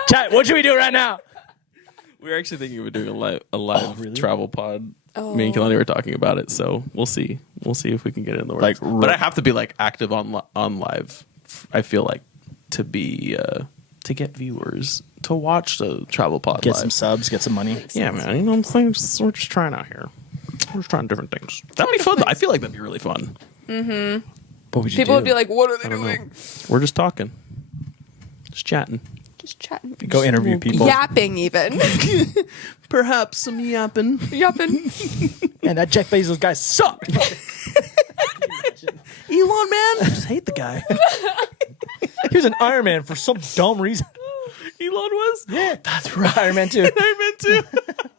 Chat, what should we do right now? We were actually thinking of doing a live really? travel pod. Oh. Me and Kalani were talking about it, so we'll see. We'll see if we can get it in the works. Like, but I have to be like active on live. I feel like to be to get viewers to watch the travel pod Get live. some subs, get some money. Yeah, man. You know what I'm saying? We're just trying out here. We're just trying different things. That'd be fun. I feel like that'd be really fun. What would you People do? would be like, what are they I don't know. doing? We're just talking, just chatting. Just chatting. Go interview people. Yapping even. Perhaps some yapping. Yapping. And that Jeff Bezos guy sucked. Elon, man. I just hate the guy. He was an Iron Man for some dumb reason. Elon was? Yeah, that's right. Iron Man too. I meant to.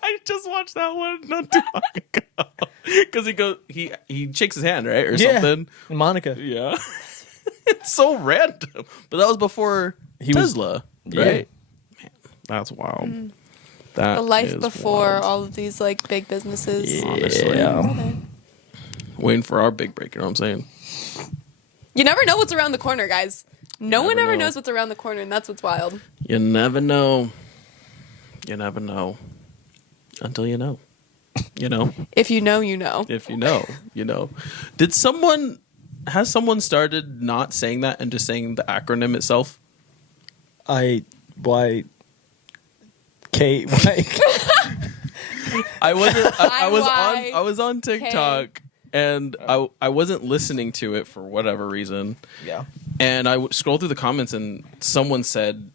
I just watched that one not too long ago. Because he shakes his hand, right? Or something. And Monica. Yeah. It's so random. But that was before Tesla, right? Man, that's wild. That The life is before wild. all of these like big businesses. Honestly. Yeah. Waiting for our big break, you know what I'm saying? You never know what's around the corner, guys. No one Never ever know. knows what's around the corner, and that's what's wild. You never know. You never know. Until you know. You know? If you know, you know. If you know, you know. Has someone started not saying that and just saying the acronym itself? K-Y. I wasn't. I I was on TikTok, and I wasn't listening to it for whatever reason. Yeah. And I scrolled through the comments, and someone said,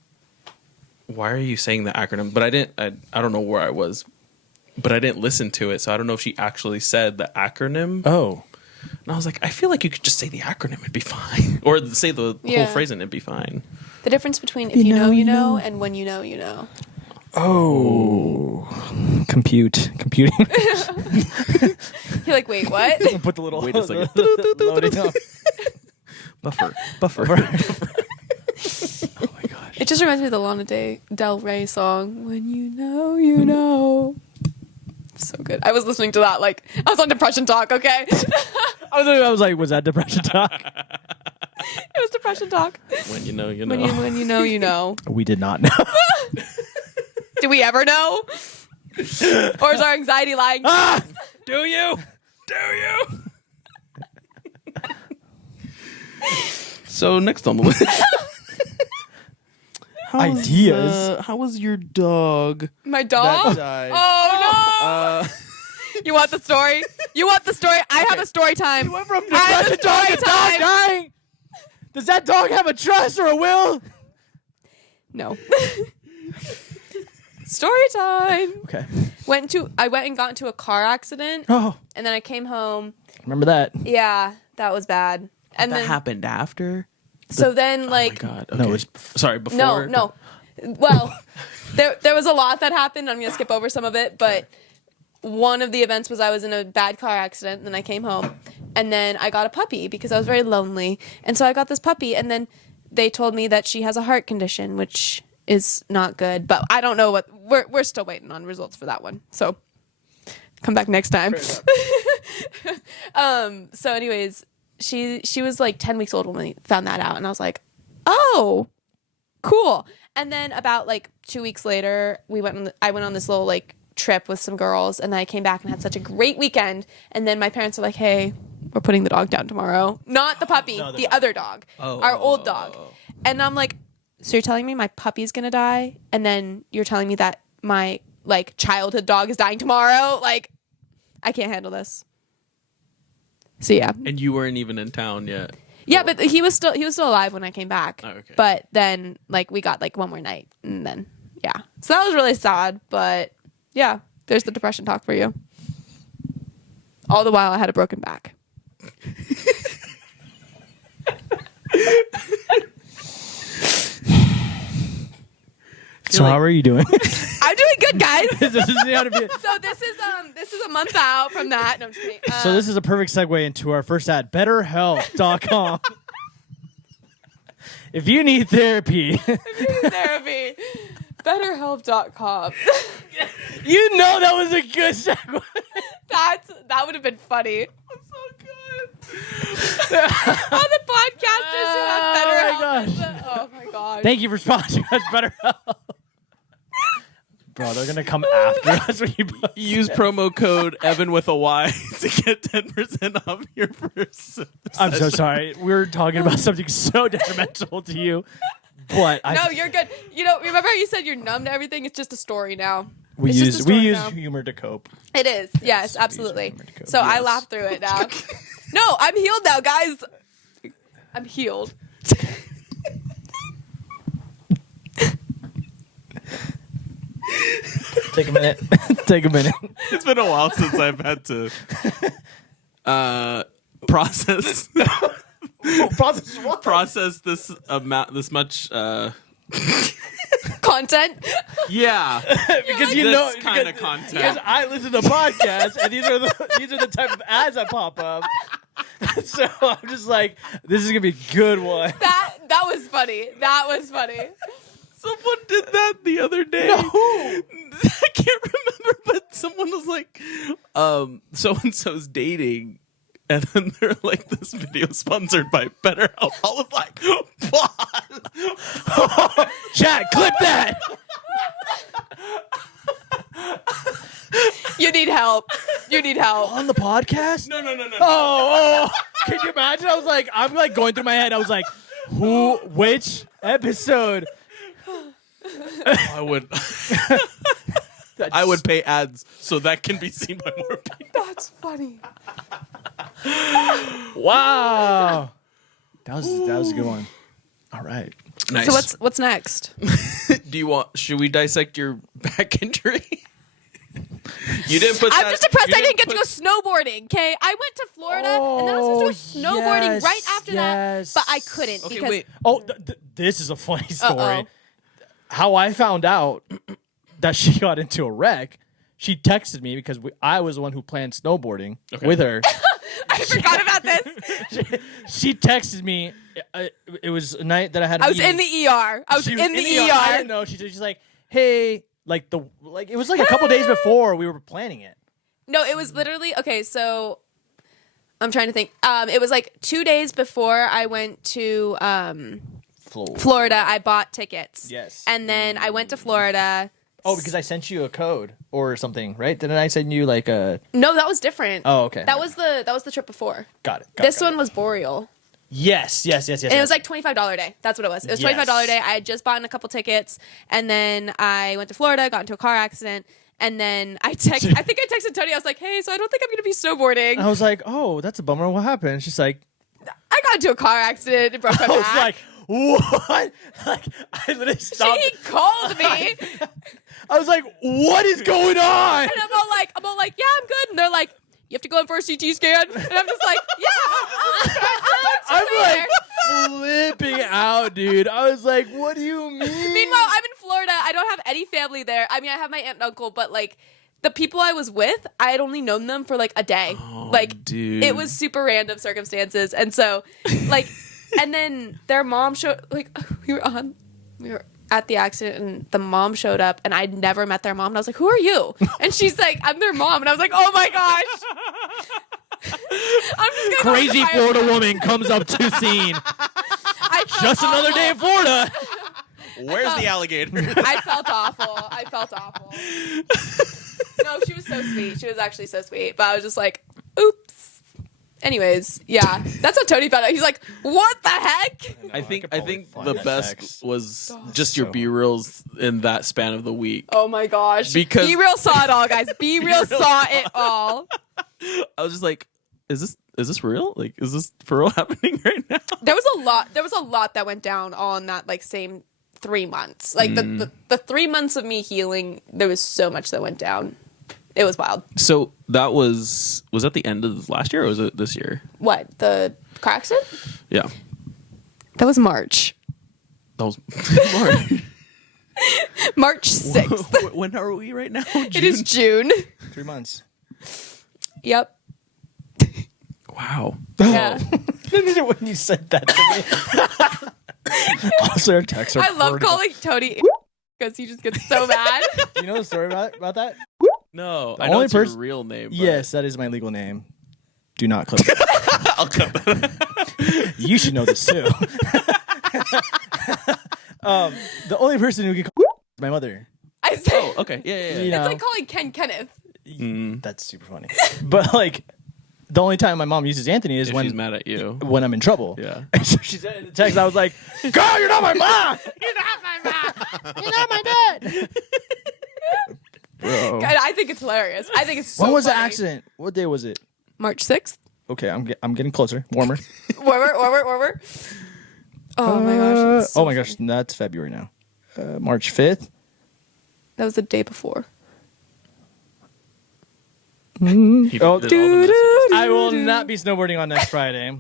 "Why are you saying the acronym?" But I didn't. I don't know where I was, but I didn't listen to it, so I don't know if she actually said the acronym. Oh. And I was like, I feel like you could just say the acronym, it'd be fine, or say the whole phrase and it'd be fine. The difference between if you know, and when you know, you know. Oh. Computing. You're like, wait, what? Put the little. Wait a second. Loading up. Buffer. Oh my gosh. It just reminds me of the Lana Del Rey song, When You Know, You Know. It's so good. I was listening to that, like, I was on Depression Talk, okay? I was like, was that depression talk? It was Depression Talk. When you know, you know. When you know, you know. We did not know. Do we ever know? Or is our anxiety lying? Do you? So next on the list. Ideas. How was your dog? My dog? That died. Oh, no. You want the story? I have a story time. Went from I have a depression talk story to dog time. dying. Does that dog have a trust or a will? No. Story time. Okay. I went and got into a car accident, Oh, and then I came home. remember that? Yeah, that was bad. And That then happened after? so then like Oh my God. Okay. No, it's Sorry, before. no. Well, there was a lot that happened. I'm gonna skip over some of it, but one of the events was I was in a bad car accident, and then I came home, and then I got a puppy because I was very lonely, and so I got this puppy, and then they told me that she has a heart condition, which is not good, but I don't know what we're still waiting on results for that one. So come back next time. So anyways, she was like 10 weeks old when we found that out, and I was like, oh, cool. And then about like 2 weeks later, I went on this little like trip with some girls, and then I came back and had such a great weekend. And then my parents were like, hey, we're putting the dog down tomorrow. Not the puppy, the other dog, our old dog. And I'm like, so you're telling me my puppy's gonna die, and then you're telling me that my like childhood dog is dying tomorrow? Like, I can't handle this. So yeah. And you weren't even in town yet. Yeah, but he was still alive when I came back. Oh, okay. But then like we got like one more night, and then yeah. So that was really sad, but yeah, there's the depression talk for you. All the while I had a broken back. So how are you doing? I'm doing good, guys. This is how to be- So this is a month out from that. No, I'm just kidding. So this is a perfect segue into our first ad, BetterHelp.com. If you need therapy, therapy. BetterHelp.com. you know that was a good segue. That would have been funny. That's so good. All the podcasters who have BetterHelp. Oh my god. Thank you for sponsoring us, BetterHelp. Bro, they're gonna come after us when you Use promo code Evyn with a Y to get 10% off your first I'm so sorry. We're talking about something so detrimental to you. But No, you're good. You know, remember how you said you're numb to everything? It's just a story now. we It's just a story use now. humor to cope. It is. Yes, absolutely. humor to cope. So I Yes. laugh through it now. No, I'm healed now, guys. I'm healed. Take a minute. Take a minute. It's been a while since I've had to process Process what? process this much Content. yeah, Because this you know kind of because content. I listen to podcasts and these are the type of ads that pop up. So I'm just like, this is gonna be a good one. That was funny. That was funny. Someone did that the other day. No. I can't remember, but someone was like, so and so's dating. And then they're like, this video sponsored by BetterHelp. I was like, what? Chat, clip that. You need help. You need help. On the podcast? No. Oh, can you imagine? I'm like going through my head. I was like, which episode? I would. I would pay ads so that can be seen by more people. That's funny. Wow. That was a good one. All right. Nice. So what's next? Should we dissect your back injury? You didn't put I'm just depressed I didn't get to go snowboarding, okay? I went to Florida and then I was supposed to go snowboarding right after that, but I couldn't because... wait. Oh, this is a funny story. Uh-oh. How I found out that she got into a wreck, she texted me because I was the one who planned snowboarding with her. I forgot about this. She texted me. It was a night that I had. I was in the ER. I was in the ER. I didn't know. She's like, "Hey, it was like a couple days before we were planning it." No, it was literally okay. So I'm trying to think. It was like 2 days before I went to Florida. I bought tickets. Yes. And then I went to Florida. Oh, because I sent you a code or something, right? Didn't I send you like a? No, that was different. Oh, okay. That was the trip before. Got it. This one was Boreal. Yes. And it was like $25 day. That's what it was. It was $25 day. I had just bought a couple tickets, and then I went to Florida, got into a car accident, and then I think I texted Tony. I was like, "Hey, so I don't think I'm going to be snowboarding." I was like, "Oh, that's a bummer. What happened?" She's like, "I got into a car accident and broke my back." I was like, "What?" Like I literally stopped. She called me. I was like, "What is going on?" And I'm all like, "Yeah, I'm good." And they're like, "You have to go in for a CT scan." And I'm just like, "Yeah, I'm like flipping out, dude. I was like, "What do you mean?" Meanwhile, I'm in Florida. I don't have any family there. I mean, I have my aunt and uncle, but like the people I was with, I had only known them for like a day. Dude. It was super random circumstances. And so like, and then their mom showed, like, we were at the accident and the mom showed up and I'd never met their mom. And I was like, "Who are you?" And she's like, "I'm their mom." And I was like, "Oh my gosh." I'm just gonna Crazy Florida woman comes up to scene. Just another day in Florida. Where's the alligator? I felt awful. No, she was so sweet. She was actually so sweet. But I was just like, oops. Anyways, yeah. That's how Tony found out. He's like, "What the heck?" I think the best was just your B-reels in that span of the week. Oh my gosh. Because B-Real saw it all, guys. B-Real saw it all. I was just like, is this real? Like, is this for real happening right now? There was a lot that went down all in that like same 3 months. Like the 3 months of me healing, there was so much that went down. It was wild. So that was that the end of last year or was it this year? What? The car accident? Yeah. That was March. That was March. March 6th. When are we right now? It is June. 3 months. Yep. Wow. Yeah. When you said that to me. Also, our texts are I love vertical. calling Tony because he just gets so mad. You know the story about that? No, The I know only it's your person- real name. But Yes, that is my legal name. Do not click it. I'll cut that. You should know this too. The only person who can call is my mother. I said, Oh, okay. Yeah. You know, it's like calling Ken Kenneth. that's super funny. But like, the only time my mom uses Anthony is If she's mad at you. when I'm in trouble. Yeah. And so she said in the text, I was like, "Girl, you're not my mom. You're not my mom. You're not my dad." Bro. I think it's hilarious. I think it's so When was the funny. accident? What day was it? March 6th. Okay, I'm getting closer. Warmer. Warmer. Oh my gosh. it's so Oh my gosh, funny. that's February now. March 5th. That was the day before. He did all the messages. I will not be snowboarding on next Friday.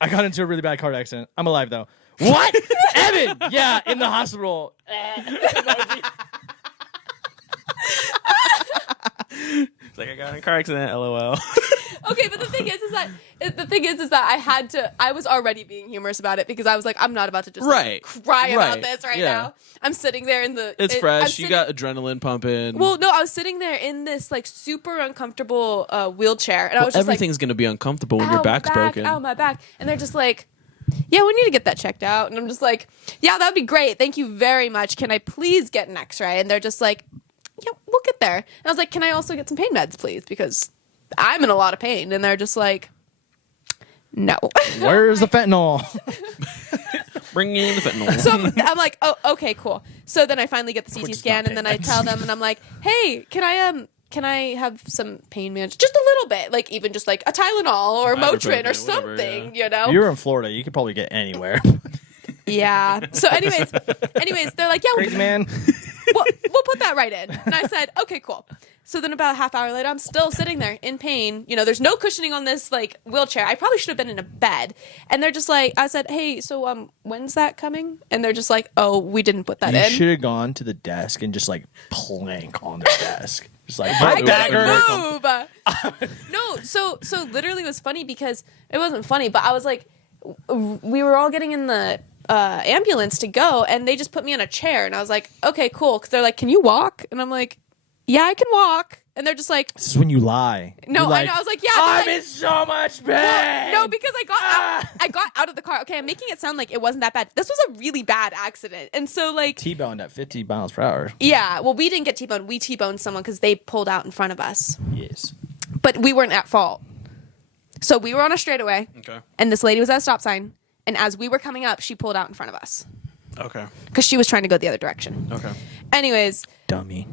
I got into a really bad car accident. I'm alive though. What? Evan! Yeah, in the hospital. It's like I got in a car accident. LOL. Okay, but the thing is that I was already being humorous about it because I was like, I'm not about to just Right. cry about Right. this right Yeah. now. I'm sitting there in the. It's I'm fresh. sitting- You got adrenaline pumping. Well, no, I was sitting there in this like super uncomfortable wheelchair, and I was just like, everything's gonna be uncomfortable when "Ow, your my back's back, broken. ow, my back," and they're just like, "Yeah, we need to get that checked out," and I'm just like, "Yeah, that'd be great. Thank you very much. Can I please get an X-ray?" And they're just like, "Yeah, we'll get there." And I was like, "Can I also get some pain meds, please? Because I'm in a lot of pain." And they're just like, "No." Where's the fentanyl? Bring in the fentanyl. So I'm like, oh, okay, cool. So then I finally get the CT scan, and then I tell them, and I'm like, hey, can I have some pain management? Just a little bit, like even just like a Tylenol or Motrin or something, you know? You're in Florida. You could probably get anywhere. Yeah. So anyways, they're like, yeah, Crazy man. we'll put that right in. And I said, okay, cool. So then about a half hour later, I'm still sitting there in pain. You know, there's no cushioning on this like wheelchair. I probably should have been in a bed. And they're just like, I said, hey, so when's that coming? And they're just like, oh, we didn't put that in. You should have gone to the desk and just like plank on their desk. Just like I couldn't move. No, so literally it was funny because it wasn't funny, but I was like, we were all getting in the ambulance to go, and they just put me on a chair, and I was like, okay, cool. Because they're like, can you walk? And I'm like, yeah, I can walk. And they're just like, this is when you lie. No, You're like, I know. I was like, yeah. I'm in so much pain. Well, no, because I got out of the car. Okay, I'm making it sound like it wasn't that bad. This was a really bad accident. And so like T-boned at 50 miles per hour. Yeah, well, we didn't get T-boned. We T-boned someone because they pulled out in front of us. Yes. But we weren't at fault. So we were on a straightaway. Okay. And this lady was at a stop sign. And as we were coming up, she pulled out in front of us. Okay. Because she was trying to go the other direction. Okay. Anyways, Dummy.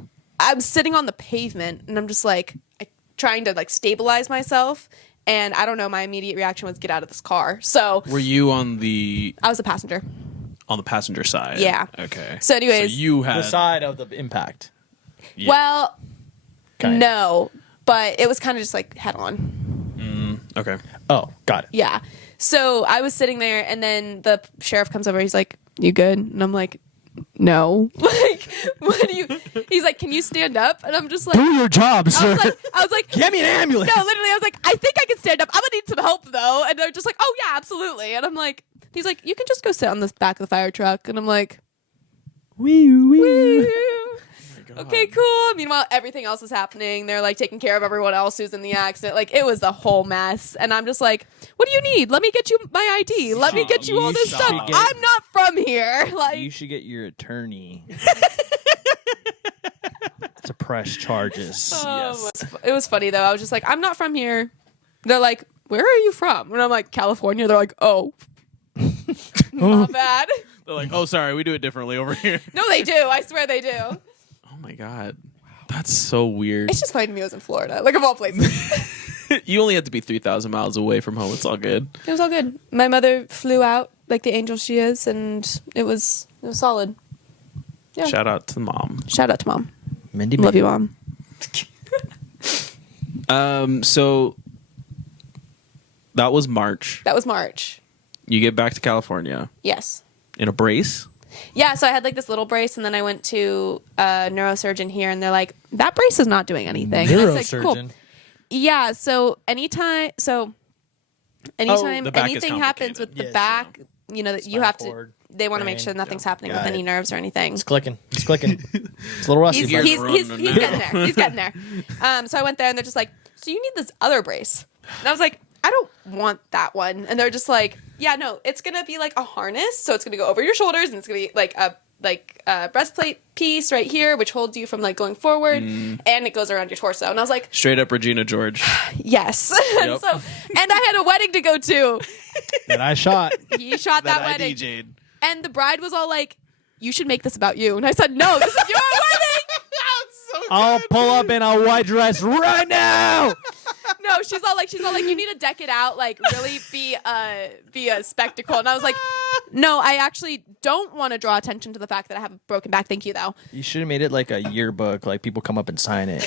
I'm sitting on the pavement, and I'm just like trying to like stabilize myself. And I don't know, my immediate reaction was get out of this car. So were you on the I was a passenger. passenger side? Yeah. Okay. So anyways, you had The side of the impact. Yeah. well, Kinda. no, but it was kind of just like head on. Okay. Oh, got it. Yeah. So I was sitting there, and then the sheriff comes over. He's like, "You good?" And I'm like, "No." Like, what do you? He's like, "Can you stand up?" And I'm just like, Do your job, sir. I was like, Get me an ambulance. no, literally, I was like, I think I can stand up. I'm gonna need some help though. And they're just like, "Oh yeah, absolutely." And I'm like, he's like, "You can just go sit on the back of the fire truck." And I'm like, Wee. "Woo." Okay, cool. Meanwhile, everything else is happening. They're like taking care of everyone else who's in the accident. Like, it was a whole mess. And I'm just like, what do you need? Let me get you my ID. Let me get you all this Stop. stuff. I'm not from here. Like, You should get your attorney to press charges. It was funny though. I was just like, I'm not from here. They're like, where are you from? And I'm like, California. They're like, oh, not bad. They're like, oh, sorry, we do it differently over here. No, they do. I swear they do. Oh my god, that's so weird. It's just funny to me. I was in Florida, like of all places. You only have to be 3,000 miles away from home. It's all good. It was all good. My mother flew out like the angel she is, and it was solid. Yeah. Shout out to mom. Shout out to mom. Mindy, Love you, mom. So that was March. That was March. You get back to California Yes. in a brace. Yeah, so I had like this little brace, and then I went to a neurosurgeon here, and they're like, that brace is not doing anything. And I was like, cool. Yeah, so anytime the back is anything happens with the Yes, back, you know, that you have to, cord, they want to make brain. sure nothing's happening Got with any it. nerves or anything. It's clicking. It's clicking. It's a little rusty. He's, but- he's, running he's, now. he's getting there. He's getting there. So I went there, and they're just like, so you need this other brace. And I was like, I don't want that one. And they're just like, yeah, no, it's going to be like a harness. So it's going to go over your shoulders, and it's going to be like a breastplate piece right here, which holds you from like going forward, and it goes around your torso. And I was like, Straight up Regina George. yes. And Yep. and I had a wedding to go to. that I shot. He shot that I wedding. DJ'd. And the bride was all like, you should make this about you. And I said, no, this is your wedding. I'll pull up in a white dress right now. No, she's all like, you need to deck it out, like really be a spectacle. And I was like, no, I actually don't want to draw attention to the fact that I have a broken back. Thank you, though. You should have made it like a yearbook. Like people come up and sign it.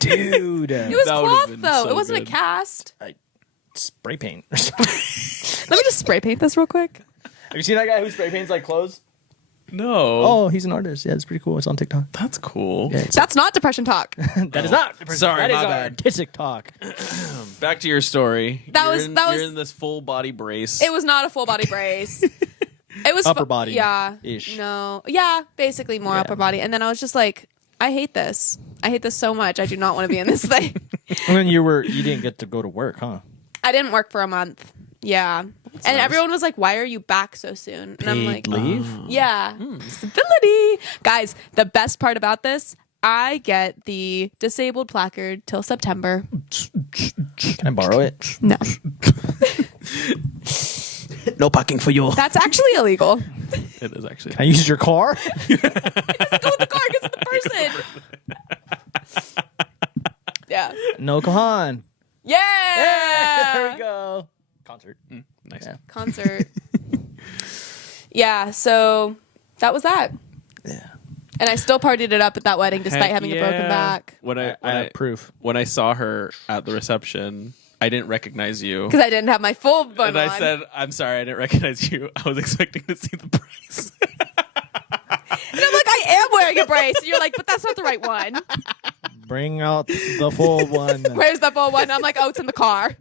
Dude. It was That would've cloth, been though. so It wasn't good. a cast. Spray paint or something. Let me just spray paint this real quick. Have you seen that guy who spray paints like clothes? No. Oh, he's an artist. Yeah, it's pretty cool. It's on TikTok. That's cool. Yeah, it's, That's not depression talk. that is not. Sorry, that is my our bad. artistic talk. Back to your story. That You're was- in, that you're was- in this full body brace. It was not a full body brace. It was Upper body Yeah. ish. No. Yeah, basically more Yeah. upper body. And then I was just like, I hate this. I hate this so much. I do not want to be in this thing. And then you didn't get to go to work, huh? I didn't work for a month. Yeah. And nice. everyone was like, why are you back so soon? And I'm like, leave. yeah, stability. Guys, the best part about this, I get the disabled placard till September. Can I borrow it? No. No parking for you. That's actually illegal. It is actually. Can I use your car? Go in the car because of the person. Yeah. No Kahan. Yeah. There we go. Concert. Nice. Yeah. Concert. Yeah. So that was that. Yeah. And I still partied it up at that wedding despite Heck having a yeah. broken back. I have proof. When I saw her at the reception, I didn't recognize you. Because I didn't have my full bun And on. I said, I'm sorry, I didn't recognize you. I was expecting to see the brace. and I'm like, I am wearing a brace. And you're like, but that's not the right one. Bring out the full one. Where's the full one? And I'm like, oh, it's in the car.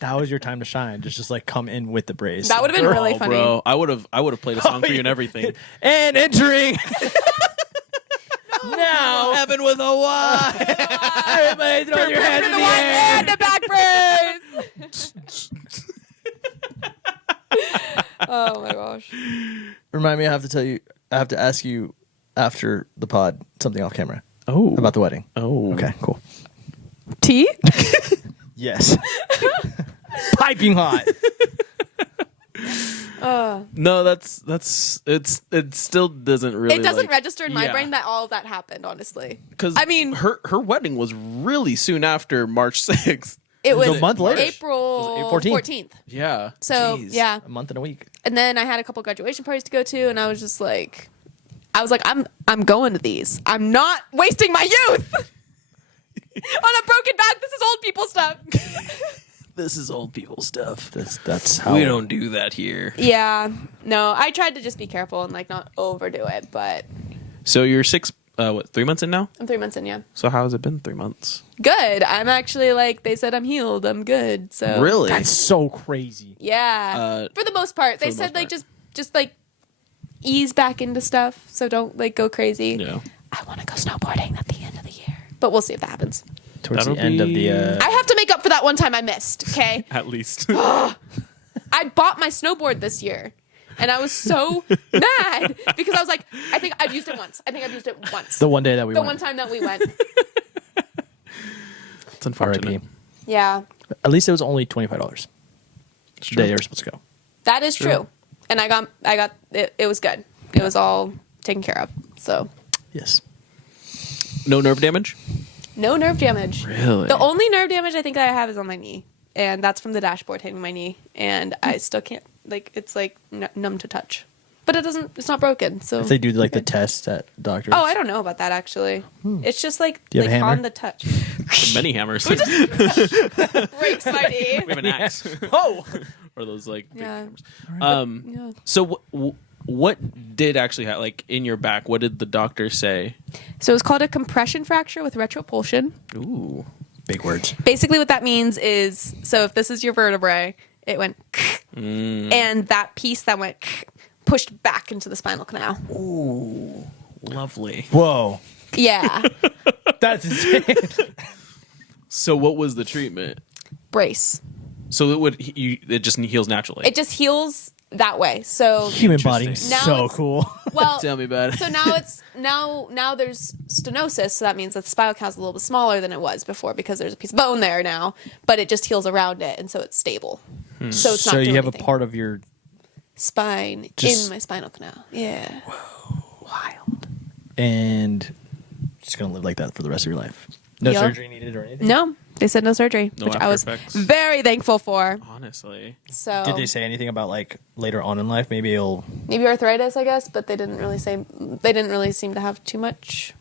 That was your time to shine. Just like come in with the brace. That would have been really funny. Bro, I would have played a song for you and everything. And entering. Now, Evyn with a Y. everybody throw your hands in the the one air. and the back brace. Oh my gosh. Remind me, I have to ask you after the pod something off camera Oh. about the wedding. Oh. Okay, cool. Tea? Yes. Piping hot. No, it still doesn't really. It doesn't like, register in my yeah. brain that all of that happened, honestly. Because I mean, her wedding was really soon after March 6th. it was a month later. April It was 14th. Yeah. So, Jeez. yeah. A month and a week. And then I had a couple graduation parties to go to, and I was just like, I'm going to these. I'm not wasting my youth on a broken back. This is old people stuff. This is old people stuff. That's how We don't do that here. Yeah. No, I tried to just be careful and like not overdo it, but So you're 3 months in now? I'm 3 months in, yeah. So how has it been 3 months? Good. I'm actually like, they said I'm healed. I'm good. So Really? That's so crazy. Yeah. For the most part. They the said most like just like ease back into stuff. So don't like go crazy. Yeah. I want to go snowboarding at the end of the year. But we'll see if that happens. Towards That'll the end of be- the I have to make up for that one time I missed, okay? At least. I bought my snowboard this year. And I was so mad because I was like, I think I've used it once. the one day that we The went. one time that we went. It's unfortunate. RIP. Yeah. At least it was only $25. The day they were supposed to go. That is true. And I got it, it was good. It was all taken care of. So Yes. No nerve damage? no nerve damage. Really? The only nerve damage I think that I have is on my knee. And that's from the dashboard hitting my knee. And I still can't, like, it's like numb to touch. But it's not broken. So If they do like the test at doctors. Oh, I don't know about that actually. It's just like, Do you have a hammer? on the touch. Many hammers. Breaks my knee. We have an axe. Oh! Or those like big Yeah. hammers. Yeah. So what did actually happen? Like in your back, what did the doctor say? So it's called a compression fracture with retropulsion. Ooh. Big words. Basically what that means is, so if this is your vertebrae, it went and that piece that went pushed back into the spinal canal. Ooh. Lovely. Whoa. Yeah. That's insane. So what was the treatment? Brace. So it just heals naturally. It just heals that way. So Human body Interesting. is Now so it's- cool. well Tell me about it. so now it's now there's stenosis, so that means that the spinal canal is a little bit smaller than it was before because there's a piece of bone there now, but it just heals around it and so it's stable. So it's not So doing you have anything. a part of your spine Just- in my spinal canal. Yeah. wild and just gonna live like that for the rest of your life. No Yup. surgery needed or anything. No, they said no surgery, No which I after was effects. very thankful for. Honestly. So Did they say anything about like later on in life? Maybe it'll. maybe arthritis, I guess, but they didn't really say. They didn't really seem to have too much.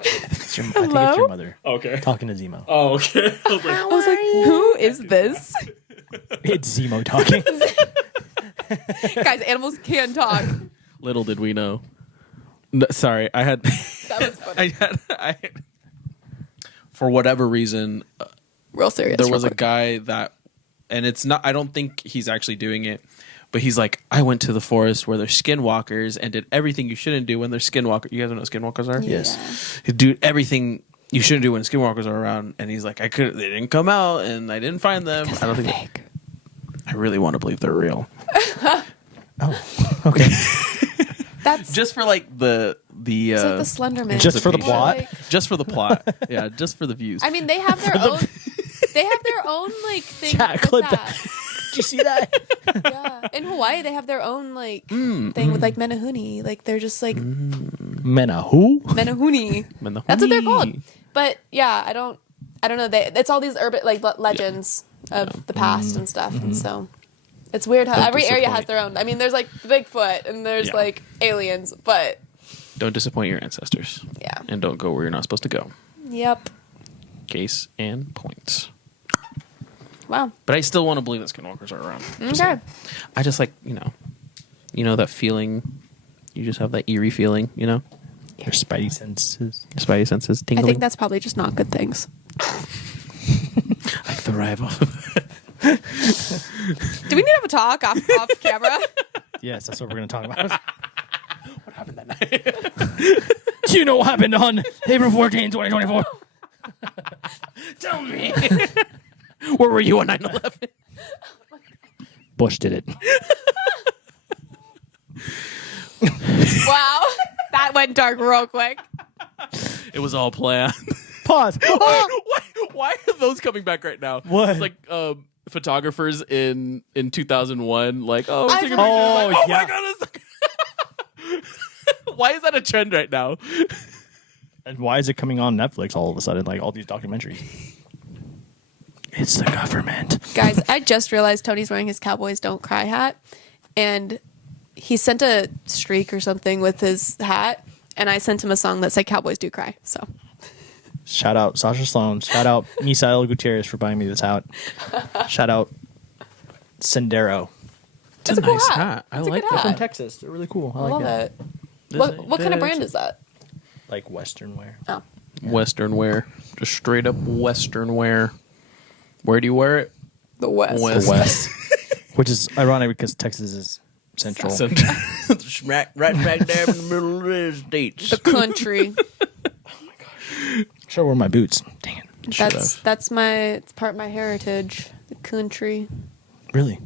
It's your, I think it's Hello? your mother Okay. talking to Zemo. Oh, okay. I was like, I was like, who is this? It's Zemo talking. Guys, animals can talk. little did we know. No, sorry, I had. That was funny. I had. For whatever reason, Real serious. there real was a quick. guy that, and it's not. I don't think he's actually doing it, but he's like, I went to the forest where there's skinwalkers and did everything you shouldn't do when there's skinwalkers. You guys know what skinwalkers are? Yes. He do everything you shouldn't do when skinwalkers are around, and he's like, they didn't come out, and I didn't find them. I don't think. Fake. I really want to believe they're real. Oh, okay. That's Just for like the it's like the Slender Man. Just for the Or plot? like- just for the plot. Yeah, just for the views. I mean, they have their own. They have their own like thing. Chat, with clip that. Did you see that? Yeah. In Hawaii, they have their own like thing with like menehune. Like they're just like Mena who? menehune. Menehune. That's what they're called. But yeah, I don't know. It's all these urban like legends of the past and stuff, and so it's weird how Don't every area has disappoint. their own. I mean, there's like Bigfoot and there's Yeah. like aliens, but Don't disappoint your ancestors. yeah. And don't go where you're not supposed to go. Yep. Case and point. Wow. But I still want to believe that skinwalkers are around. Okay. I just like, you know that feeling. You just have that eerie feeling, you know? Your spidey senses. Spidey senses I tingling. think that's probably just not good things. I thrive off of it. Do we need to have a talk off camera? Yes, that's what we're going to talk about. What happened that night? Do you know what happened on April 14, 2024? Tell me. Where were you on 9/11? Bush did it. Wow. That went dark real quick. It was all planned. Pause. Why are those coming back right now? What? It's like photographers in 2001, like, oh, I take a remember picture. that. Like, Oh, oh my yeah. god, why is that a trend right now? And why is it coming on Netflix all of a sudden? Like all these documentaries. It's the government. Guys, I just realized Tony's wearing his Cowboys Don't Cry hat, and he sent a streak or something with his hat, and I sent him a song that said Cowboys Do Cry. So Shout out Sasha Sloan. Shout out Misael Gutierrez for buying me this hat. Shout out Sendero. it's a cool hat. I It's a like good that. hat. From Texas. They're really cool. I I like love it. it. What kind of brand is that? Like Western wear. Oh, Western wear, just straight up Western wear. Where do you wear it? the West. West. The West. Which is ironic because Texas is central. Right back there in the middle of the states. The country. Should I wear my boots? Dang it. That's it's part of my heritage. The country. Really?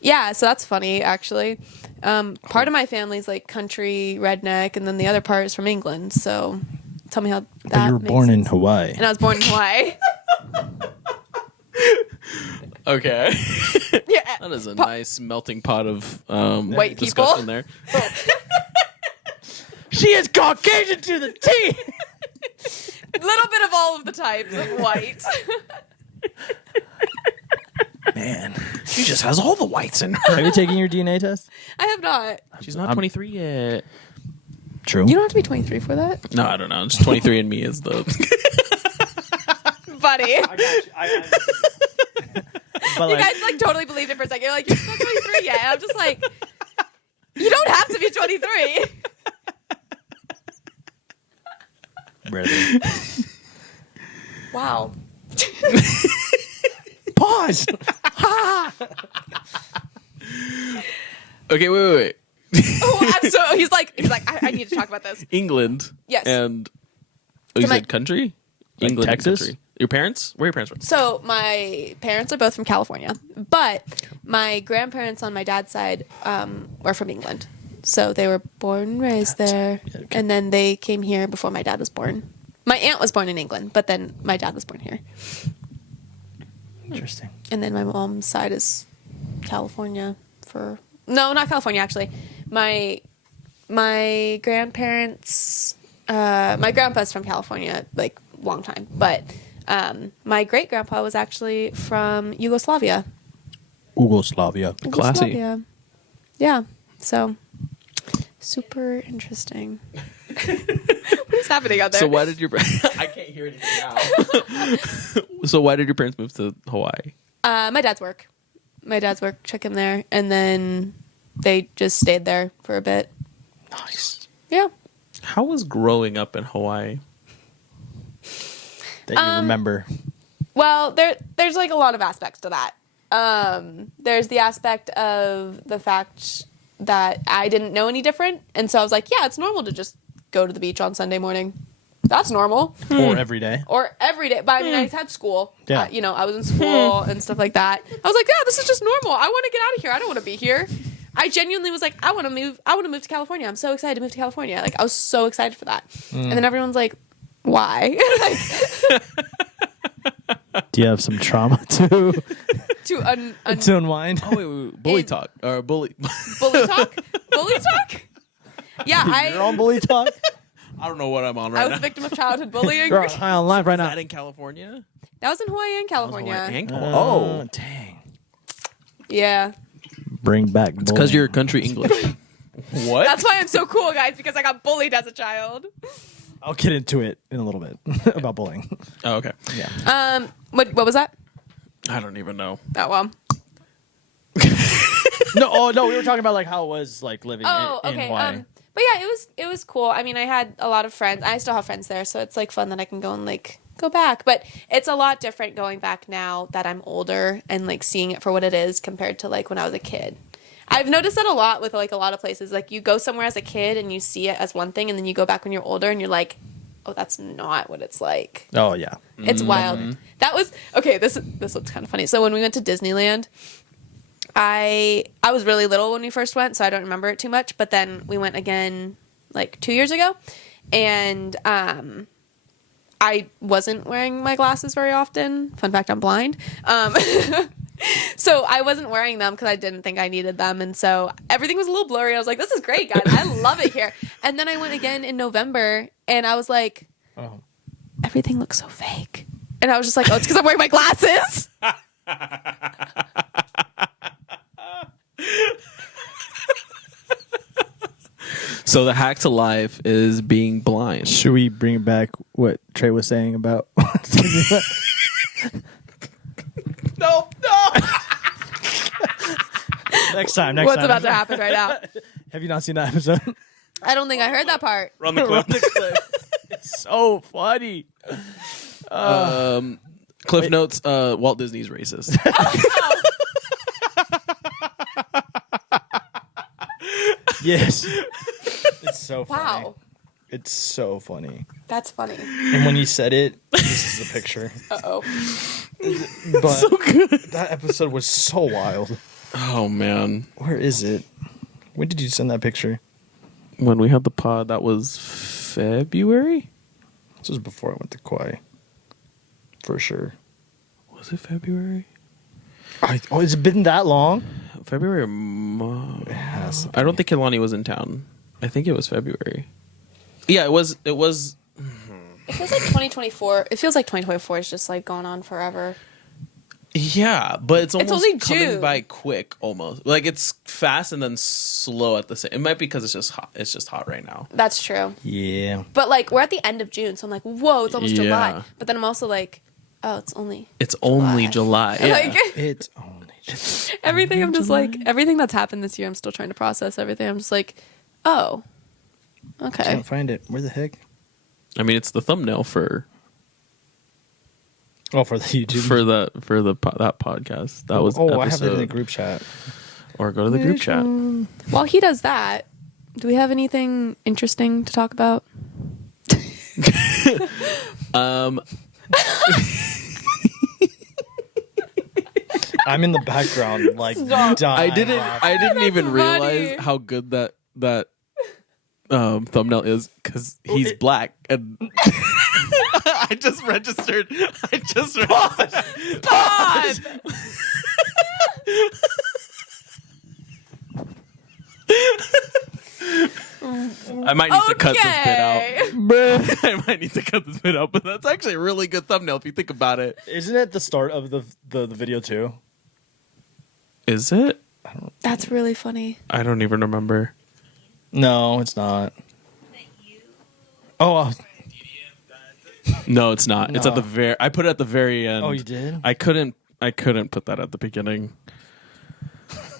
Yeah, so that's funny actually. Part of my family's like country redneck, and then the other part is from England. So tell me how that. But you were makes born in sense. Hawaii. And I was born in Hawaii. Okay. Yeah, That is a nice melting pot of White discussion people. there. She is Caucasian to the T! little bit of all of the types of white. Man. She just has all the whites in her. Have you taken your DNA test? I have not. She's not 23 yet. True. You don't have to be 23 for that, No, I don't know. Just 23 and me is the. buddy. I got you. But You like, guys like totally believed it for a second. You're like, you're not 23 yet. And I'm just like, you don't have to be 23. really. Wow. Pause! Okay, wait. Oh, I'm so. He's like, I need to talk about this. England. Yes. And So you my- said country? Like England and Texas? country. Your parents? Where are your parents from? So my parents are both from California, but my grandparents on my dad's side are from England. So they were born and raised there, okay. and then they came here before my dad was born. My aunt was born in England, but then my dad was born here. Interesting. And then my mom's side is California no, not California actually. My grandparents my grandpa's from California, like long time, but my great grandpa was actually from Yugoslavia. Yugoslavia. Classy. Yugoslavia. Yeah. So super interesting. What is happening out there? So why did your I can't hear anything now. So why did your parents move to Hawaii? My dad's work. My dad's work took him there, and then they just stayed there for a bit. Nice. Yeah. How was growing up in Hawaii? That you remember. Well, there's like a lot of aspects to that. There's the aspect of the fact that I didn't know any different, and so I was like, yeah, it's normal to just go to the beach on Sunday morning. That's normal. Or every day. Or every day. But I mean, I had school. Yeah. I was in school and stuff like that. I was like, yeah, this is just normal. I want to get out of here. I don't want to be here. I genuinely was like, I want to move to California. I'm so excited to move to California. Like, I was so excited for that. And then everyone's like, why? Like, Do you have some trauma to to unwind? Oh wait, bully talk or bully. bully talk? Bully talk? Yeah, You're on bully talk. I don't know what I'm on I right was now. a victim of childhood bullying. You're high on live right Is now. that in California? That was in Hawaii and California. Oh, dang! Yeah. Bring back bullying. because you're country English. What? That's why I'm so cool, guys, because I got bullied as a child. I'll get into it in a little bit about bullying. Oh, okay. Yeah. What was that? I don't even know. Oh well. No, we were talking about like how it was like living in okay. Hawaii. But yeah, it was cool. I mean, I had a lot of friends. I still have friends there, so it's like fun that I can go and like go back. But it's a lot different going back now that I'm older and like seeing it for what it is compared to like when I was a kid. I've noticed that a lot with like a lot of places. Like you go somewhere as a kid and you see it as one thing, and then you go back when you're older and you're like, oh, that's not what it's like. Oh yeah. It's wild. That was okay. This one's kind of funny. So when we went to Disneyland, I was really little when we first went, so I don't remember it too much. But then we went again like 2 years ago, and I wasn't wearing my glasses very often. Fun fact: I'm blind. So I wasn't wearing them because I didn't think I needed them, and so everything was a little blurry. I was like, "This is great, guys! I love it here." And then I went again in November, and I was like, Oh. everything looks so fake. And I was just like, oh, it's because I'm wearing my glasses. So the hack to life is being blind. Should we bring back what Trey was saying about? No. Next time. What's about to happen right now? Have you not seen that episode? I don't think I heard that part. Run the clip. It's so funny. Cliff notes: Walt Disney's racist. Yes. It's so funny. Wow. It's so funny. That's funny. And when you said it, this is a picture. Uh-oh. But So good. that episode was so wild. Oh man, Where is it? When did you send that picture? when we had the pod, that was February. This was before I went to Kauai. For sure. Was it February? Oh, has it been that long? February or March? It has to be. I don't think Kehlani was in town. I think it was February. Yeah, it was. It feels like 2024. It feels like 2024 is just like going on forever. Yeah, but it's almost only coming June. by quick. Almost like it's fast and then slow at the same. It might be because it's just hot. It's just hot right now. That's true. Yeah. But like we're at the end of June, so I'm like, whoa, it's almost Yeah. July. But then I'm also like, oh, it's only It's only July. Yeah. like It's only just... everything. I'm just like everything that's happened this year. I'm still trying to process everything. I'm just like, oh, okay. Can't find it. Where the heck? I mean, it's the thumbnail for Oh, for the YouTube. that podcast. That was Oh, episode. I have it in the group chat. Or go to the group chat. While he does that, do we have anything interesting to talk about? I'm in the background, like dying. I didn't even That's realize funny. how good that thumbnail is because he's black and I just registered. God! I might need to cut this bit out. I might need to cut this bit out, but that's actually a really good thumbnail if you think about it. Isn't it the start of the video too? Is it? That's really funny. I don't even remember. No, it's not. Oh, No, it's not. It's at No. the very. I put it at the very end. oh, you did? I couldn't put that at the beginning.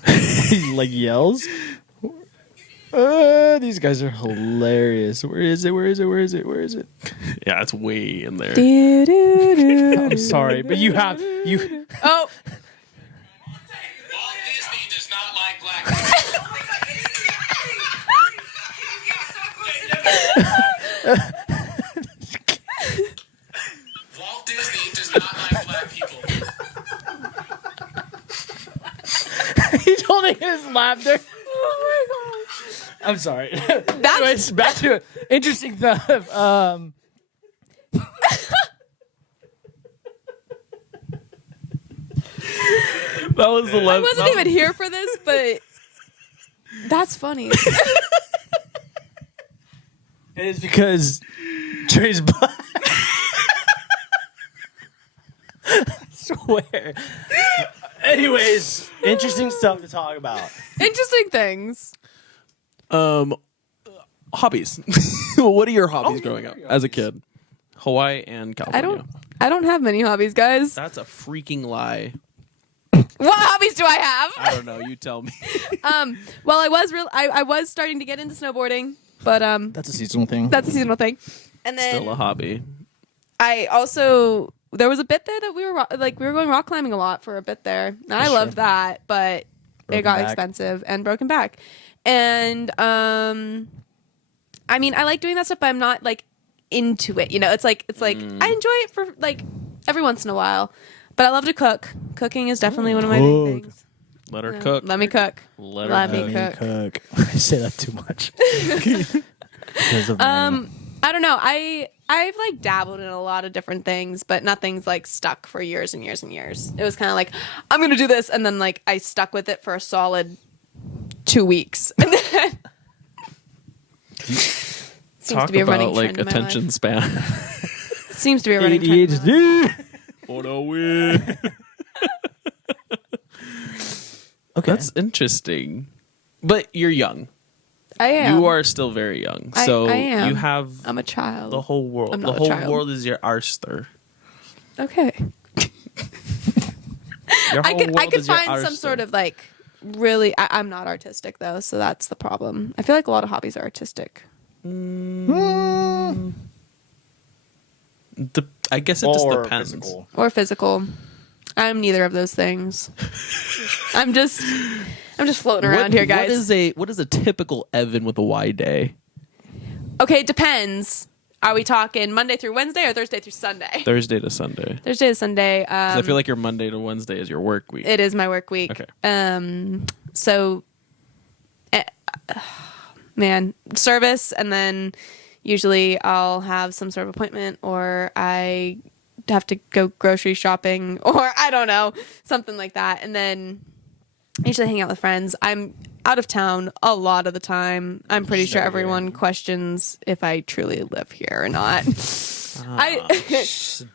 He like yells. These guys are hilarious. Where is it? Yeah, it's way in there. I'm sorry, but you have. Oh, Walt Disney does not like black people. Walt Disney does not like black people. He's holding his laughter. I'm sorry. Anyways, back to it. Interesting stuff. That was the I wasn't even here for this, but that's funny. It is because Trey's black. I swear. Anyways, interesting stuff to talk about. Interesting things. Hobbies. What are your hobbies growing up as a kid? Hawaii and California. I don't have many hobbies, guys. That's a freaking lie. What hobbies do I have? I don't know. You tell me. Well, I was starting to get into snowboarding, but That's a seasonal thing. that's a seasonal thing. And then Still a hobby. I also there was a bit there that we were going rock climbing a lot for a bit there. And I loved that, but it got expensive and broken back. And I mean, I like doing that stuff, but I'm not like into it. You know, it's like I enjoy it for like every once in a while. But I love to cook. Cooking is definitely one of my big things. Let her Yeah. cook. Let me cook. Let me cook. I say that too much. Because of I don't know. I've like dabbled in a lot of different things, but nothing's like stuck for years and years and years. It was kind of like, I'm going to do this. And then like I stuck with it for a solid 2 weeks. And then seems Talk to be a running about like trend in my attention life. span. Seems to be a running trend. in my life. ADHD. Oh no, we. Okay. That's interesting. But you're young. I am. You are still very young. So I am. you have I'm a child. the whole world. I'm The not a whole child. world is your oyster. Okay. Your I whole could world is your find some oyster. sort of like really. I'm not artistic though, so that's the problem. I feel like a lot of hobbies are artistic. I guess it just Or depends. physical. Or physical. I'm neither of those things. I'm just floating around here, guys. What is a typical Evyn with a Y day? Okay, it depends. Are we talking Monday through Wednesday or Thursday through Sunday? Thursday to Sunday. Thursday to Sunday. 'Cause I feel like your Monday to Wednesday is your work week. It is my work week. Okay. So, man, service, and then usually I'll have some sort of appointment, or I have to go grocery shopping, or I don't know, something like that. And then I usually hang out with friends. I'm out of town a lot of the time. I'm pretty sure everyone questions if I truly live here or not.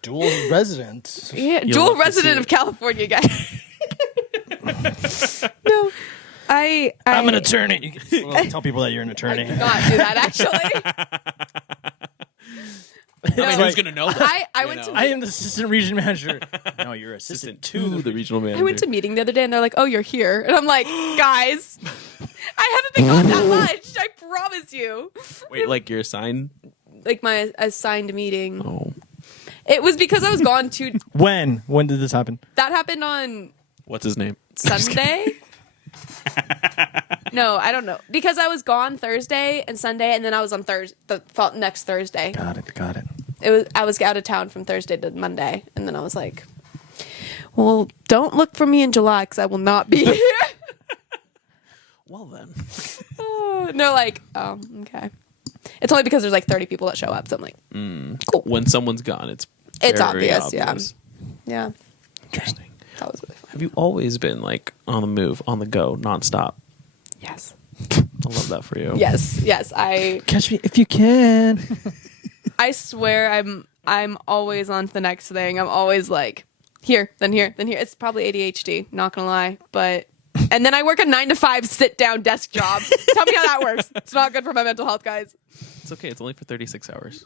Dual resident. Yeah, You'll dual love to see resident it. of California, guys. No, I'm an attorney. Well, tell people that you're an attorney. I did not do that actually. I mean, who's gonna know that? I went to I am the assistant region manager. No, you're assistant to the regional manager. I went to meeting the other day and they're like, "Oh, you're here," and I'm like, "Guys, I haven't been gone that much. I promise you." Wait, like you're assigned? Like my assigned meeting. Oh, It was because I was gone too. When? When did this happen? That happened on what's his name? Sunday. No, I don't know, because I was gone Thursday and Sunday, and then I was on next Thursday. Got it. I was out of town from Thursday to Monday, and then I was like, "Well, don't look for me in July because I will not be here." Well then, No, like, oh, okay. It's only because there's like 30 people that show up, so I'm like, cool. when someone's gone, it's It's very obvious, yeah. Interesting. That was really fun. Have you always been like on the move, on the go, nonstop? Yes. I love that for you. Yes. Catch me if you can. I swear I'm always on to the next thing. I'm always like, here, then here, then here. It's probably ADHD, not gonna lie. But and then I work a 9-to-5 sit-down desk job. Tell me how that works. It's not good for my mental health, guys. It's okay. It's only for 36 hours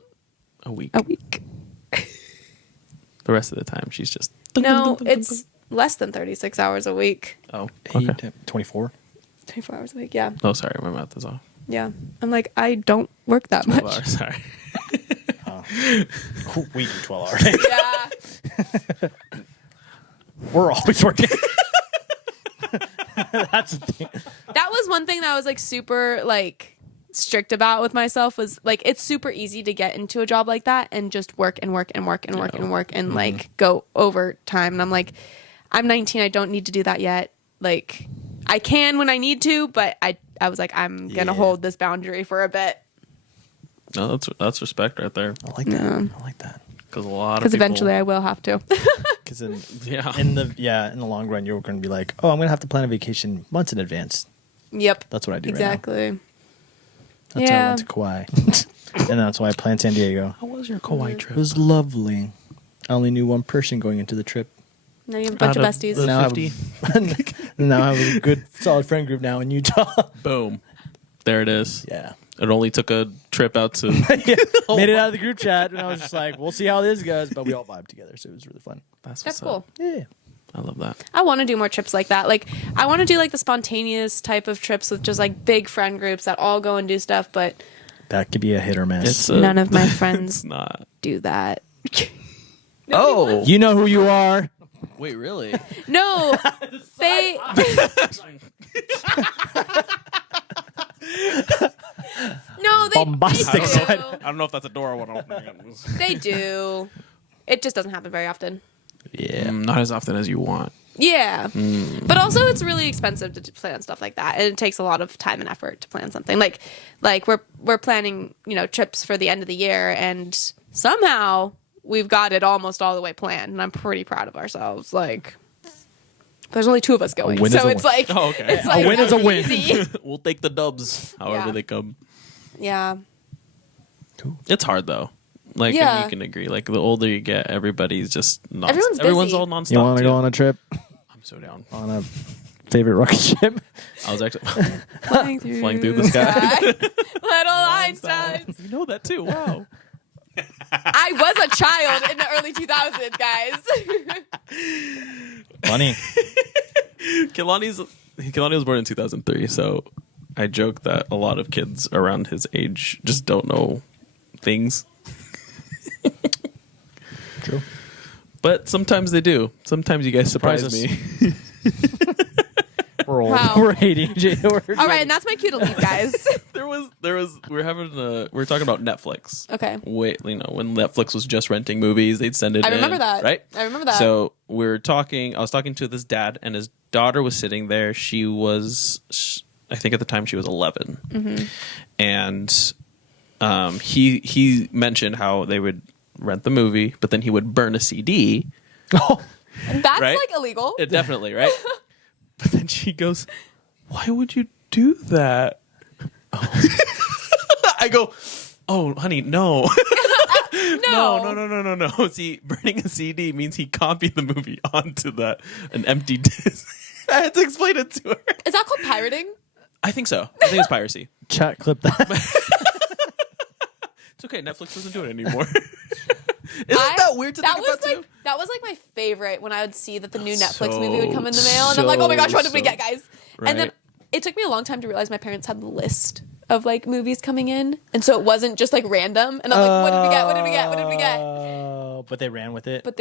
a week. A week. The rest of the time, she's just No, it's less than 36 hours a week. Oh, okay. 24. 24 hours a week, yeah. Oh, sorry, my math is off. Yeah. I'm like, I don't work that 12 much. hours, sorry. We do 12 hours. Yeah. We're always working. That's the thing. That was one thing that I was like super like strict about with myself, was like, it's super easy to get into a job like that and just work and work and work and work and work and like go overtime. And I'm like, I'm 19. I don't need to do that yet. Like, I can when I need to, but I was like, I'm going to hold this boundary for a bit. No, that's respect right there. I like that. I like that. Because a lot of Because people, eventually I will have to. Because in Yeah. in the long run, you're going to be like, oh, I'm going to have to plan a vacation months in advance. Yep. That's what I do Exactly. right now. That's how I went to Kauai. And that's why I planned San Diego. How was your Kauai It trip? was lovely. I only knew one person going into the trip. Now you have a bunch Out of of besties. the- Now I 50? now I have a good, solid friend group now in Utah. Boom. There it is. Yeah. It only took a trip out to. Made it out of the group chat, and I was just like, we'll see how this goes. But we all vibed together, so it was really fun. That's That's what's up. cool. Yeah. I love that. I want to do more trips like that. Like, I want to do like the spontaneous type of trips with just like big friend groups that all go and do stuff, but That could be a hit or miss. It's none of my It's friends not. do that. Oh. You know who you are. Wait, really? No, they. No, they Bombastic do. side. I don't know if that's a door I want to open. They do. It just doesn't happen very often. Yeah. Not as often as you want. Yeah. But also it's really expensive to plan stuff like that. And it takes a lot of time and effort to plan something. Like we're planning, trips for the end of the year, and somehow we've got it almost all the way planned, and I'm pretty proud of ourselves. Like, there's only 2 of us going. win is So a it's win. like Oh, okay. it's like win is a win. easy. We'll take the dubs however Yeah. they come. Yeah. It's hard though. Like Yeah. you can agree. Like the older you get, everybody's just non- Everyone's everyone's busy. all nonstop. You want to too. go on a trip? I'm so down. On a favorite rocket ship? I was actually Flying through, Flying through the sky. Little Einstein. You know that too. Wow. I was a child in the early 2000s, guys. Funny. Kehlani was born in 2003, so I joke that a lot of kids around his age just don't know things. True. But sometimes they do. Sometimes you guys surprise Surprise me. We're old. Wow. We're hating Jay. All right, and that's my cue to leave, guys. there was we were talking about Netflix. Okay. Wait, when Netflix was just renting movies, they'd send it I remember in, that. right? I remember that. So I was talking to this dad, and his daughter was sitting there. She was, I think at the time she was 11. Mm-hmm. And he mentioned how they would rent the movie, but then he would burn a CD. Oh, That's Right? like illegal. Definitely, right? But then she goes, "Why would you do that?" Oh. I go, "Oh, honey, no." No. See, burning a CD means he copied the movie onto an empty disc. I had to explain it to her. Is that called pirating? I think so. I think it's piracy. chat clip that. It's okay. Netflix doesn't do it anymore. Isn't that weird to think about too? That was like my favorite when I would see that the new Netflix So- movie would come in the mail, and I'm like, oh my gosh, what did we so- get, guys? And then Right. it took me a long time to realize my parents had the list of like movies coming in, and so it wasn't just like random. And I'm like, what did we get? What did we get? What did we get? But they ran with it. But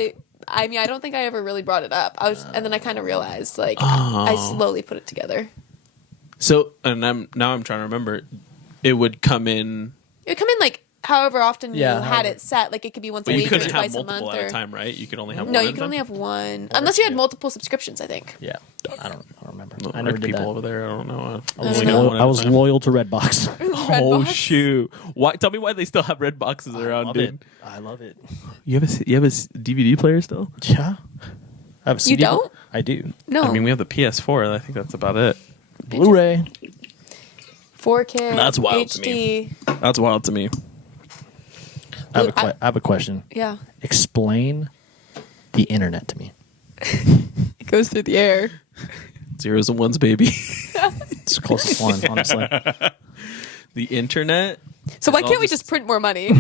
I don't think I ever really brought it up. And then I kind of realized, like, I slowly put it together. So, and I'm trying to remember. It would come in. It would come in like however often you Yeah, had however. it set. Like it could be once But a you week or couldn't have twice a multiple month. at Or a time, right? You could only have one. no, at you a can time? only have one, unless you had multiple subscriptions. I think. Yeah. I don't remember. Well, I never did people that. over there. I don't know. I was, don't know. loyal, I was loyal to Redbox. Oh Redbox? shoot! Why? Tell me why they still have red boxes around, dude. I love it. You have a DVD player still? Yeah. I have a CD. don't? I do. No. I mean, we have the PS4. I think that's about it. Blu-ray. 4K. That's wild HD. to me. That's wild to me. I have a question. Yeah. Explain the internet to me. It goes through the air. Zeros and ones, baby. It's the closest one, honestly. The internet. So why I'll can't we just- just print more money?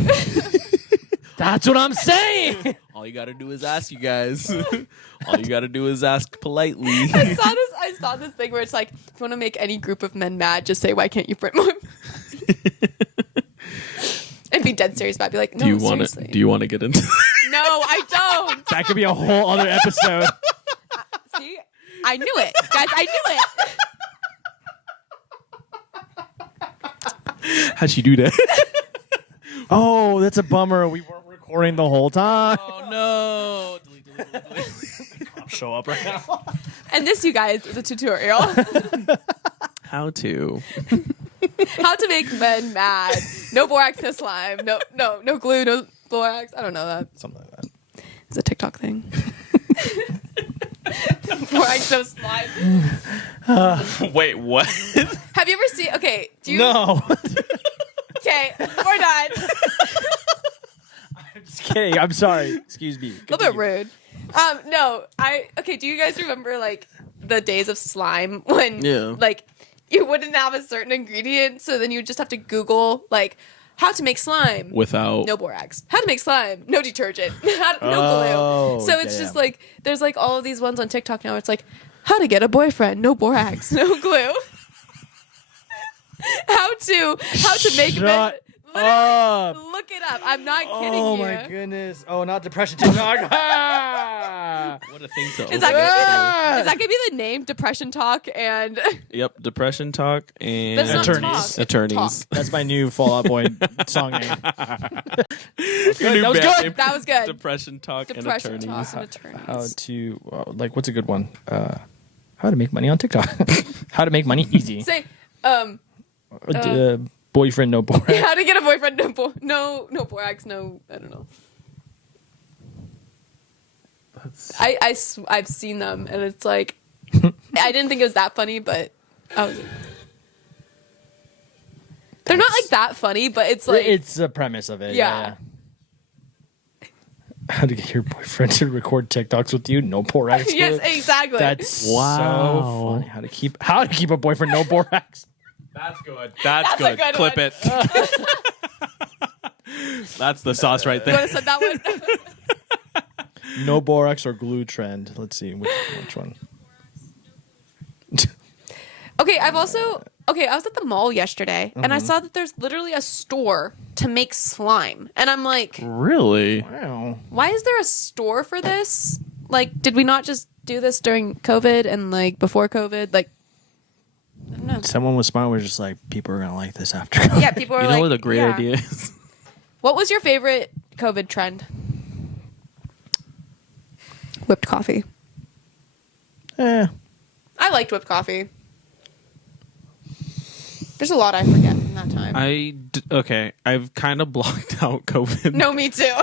That's what I'm saying. All you gotta do is ask, you guys. All you gotta do is ask politely. I saw this thing where it's like, if you want to make any group of men mad, just say, why can't you print more? And be dead serious about it. Be like, no, Do you want seriously. to? Do you want to get into? No, I don't. That could be a whole other episode. See? I knew it. Guys, I knew it. How'd she do that? Oh, that's a bummer. We weren't recording the whole time. Oh no! Delete. I'll show up right now. And this, you guys, is a tutorial. How to? How to make men mad. No borax, no slime. No glue, no borax. I don't know that. Something like that. It's a TikTok thing. Borax, no slime. Wait, what? Have you ever seen? Okay, do you? No. Okay, we're done. Just kidding. I'm sorry. Excuse me. A little bit rude. No, okay. Do you guys remember like the days of slime when like you wouldn't have a certain ingredient, so then you would just have to Google like how to make slime Without no borax, how to make slime no detergent, no glue. So it's just like there's like all of these ones on TikTok now. It's like how to get a boyfriend, no borax, no glue. how to make Shut up. Look it up. I'm not kidding you. Oh my goodness. Oh, not depression TikTok. what a thing to Is that gonna be the name? Depression Talk and Yep, depression talk and That's not Attorneys. talk, it's Attorneys. talk. That's my new Fall Out Boy song name. Your new That was band good. name, That was good. Depression talk Depression and Talk attorneys. and Attorneys. How to like what's a good one? How to make money on TikTok. How to make money easy. Say Boyfriend no borax. how to get a boyfriend? No borax. No, I don't know. I've seen them and it's like I didn't think it was that funny, but they're not like that funny, but it's like It's the premise of it. Yeah. How to get your boyfriend to record TikToks with you? No borax. yes, exactly. That's so Wow. funny. How to keep a boyfriend no borax? That's good. That's a good. good Clip one. it. That's the sauce right You want there. to send that one? No borax or glue trend. Let's see which one. Okay, I was at the mall yesterday and I saw that there's literally a store to make slime. And I'm like, Really? Wow. why is there a store for this? Like, did we not just do this during COVID and like before COVID? Like, I don't know. Someone was smart. Was just like, people are gonna like this after. COVID. Yeah, people are You like, know what a great yeah. idea is? What was your favorite COVID trend? Whipped coffee. Eh. I liked whipped coffee. There's a lot I forget from that time. Okay, I've kind of blocked out COVID. No, me too.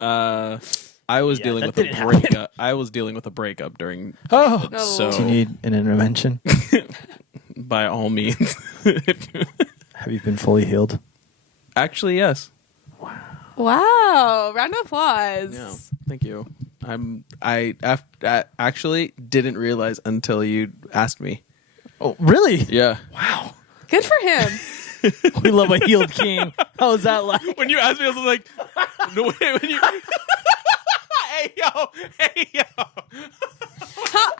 I was dealing that with a didn't happen. breakup. I was dealing with a breakup during Oh. No. so Do you need an intervention? by all means. Have you been fully healed? Actually, yes. Wow. Round of applause. Yeah. Thank you. I actually didn't realize until you asked me. Oh, really? Yeah. Wow. Good for him. We love a healed king. How was that like? When you asked me, I was like, no way. When you, hey yo.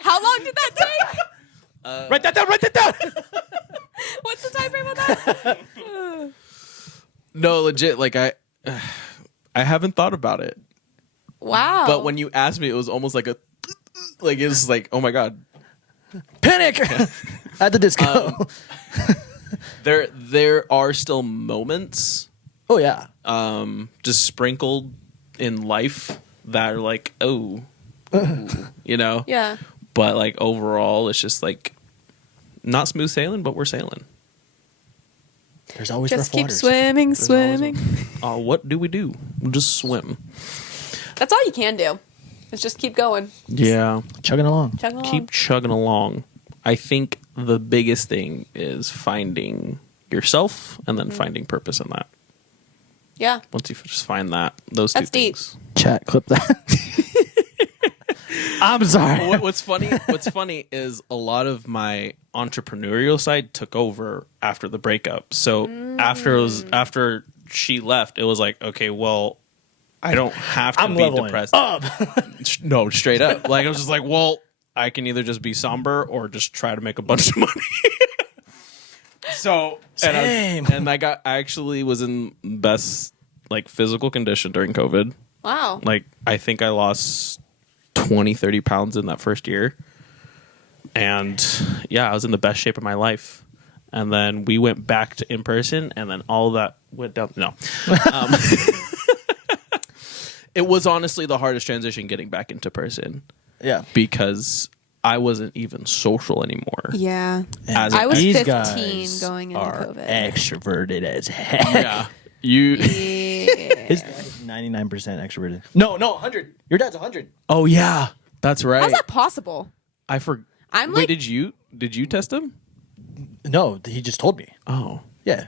How long did that take? Write that down. Write that down. What's the time frame on that? No, legit. Like I haven't thought about it. Wow. But when you asked me, it was almost like it was like, oh my god. Panic at the disco. There are still moments, oh yeah. just sprinkled in life that are like, oh, ooh, you know. Yeah. But like overall, it's just like not smooth sailing, but we're sailing. There's always Just rough keep waters. swimming, swimming. What do? We'll just swim. That's all you can do. Is just keep going. Yeah. Chugging along. Chug along. Keep chugging along. I think the biggest thing is finding yourself and then finding purpose in that. Yeah. Once you just find that, those That's two deep. things. Chat, clip that. I'm sorry. What's funny is a lot of my entrepreneurial side took over after the breakup. So after she left, it was like, okay, well, I don't have to I'm be leveling depressed. up. No, straight up. Like I was just like, well, I can either just be somber or just try to make a bunch of money. So Same. I actually was in best like physical condition during COVID. Wow. Like I think I lost 20-30 pounds in that first year. And yeah, I was in the best shape of my life. And then we went back to in person and then all that went down. No. It was honestly the hardest transition getting back into person Yeah. because I wasn't even social anymore. Yeah. As I was These 15 guys going into are COVID. extroverted as heck. Yeah. You Yeah. His dad is 99% extroverted. No, 100. Your dad's 100. Oh yeah. That's right. How's that possible? I forgot. I'm Wait, like, did you test him? No, he just told me. Oh. Yeah.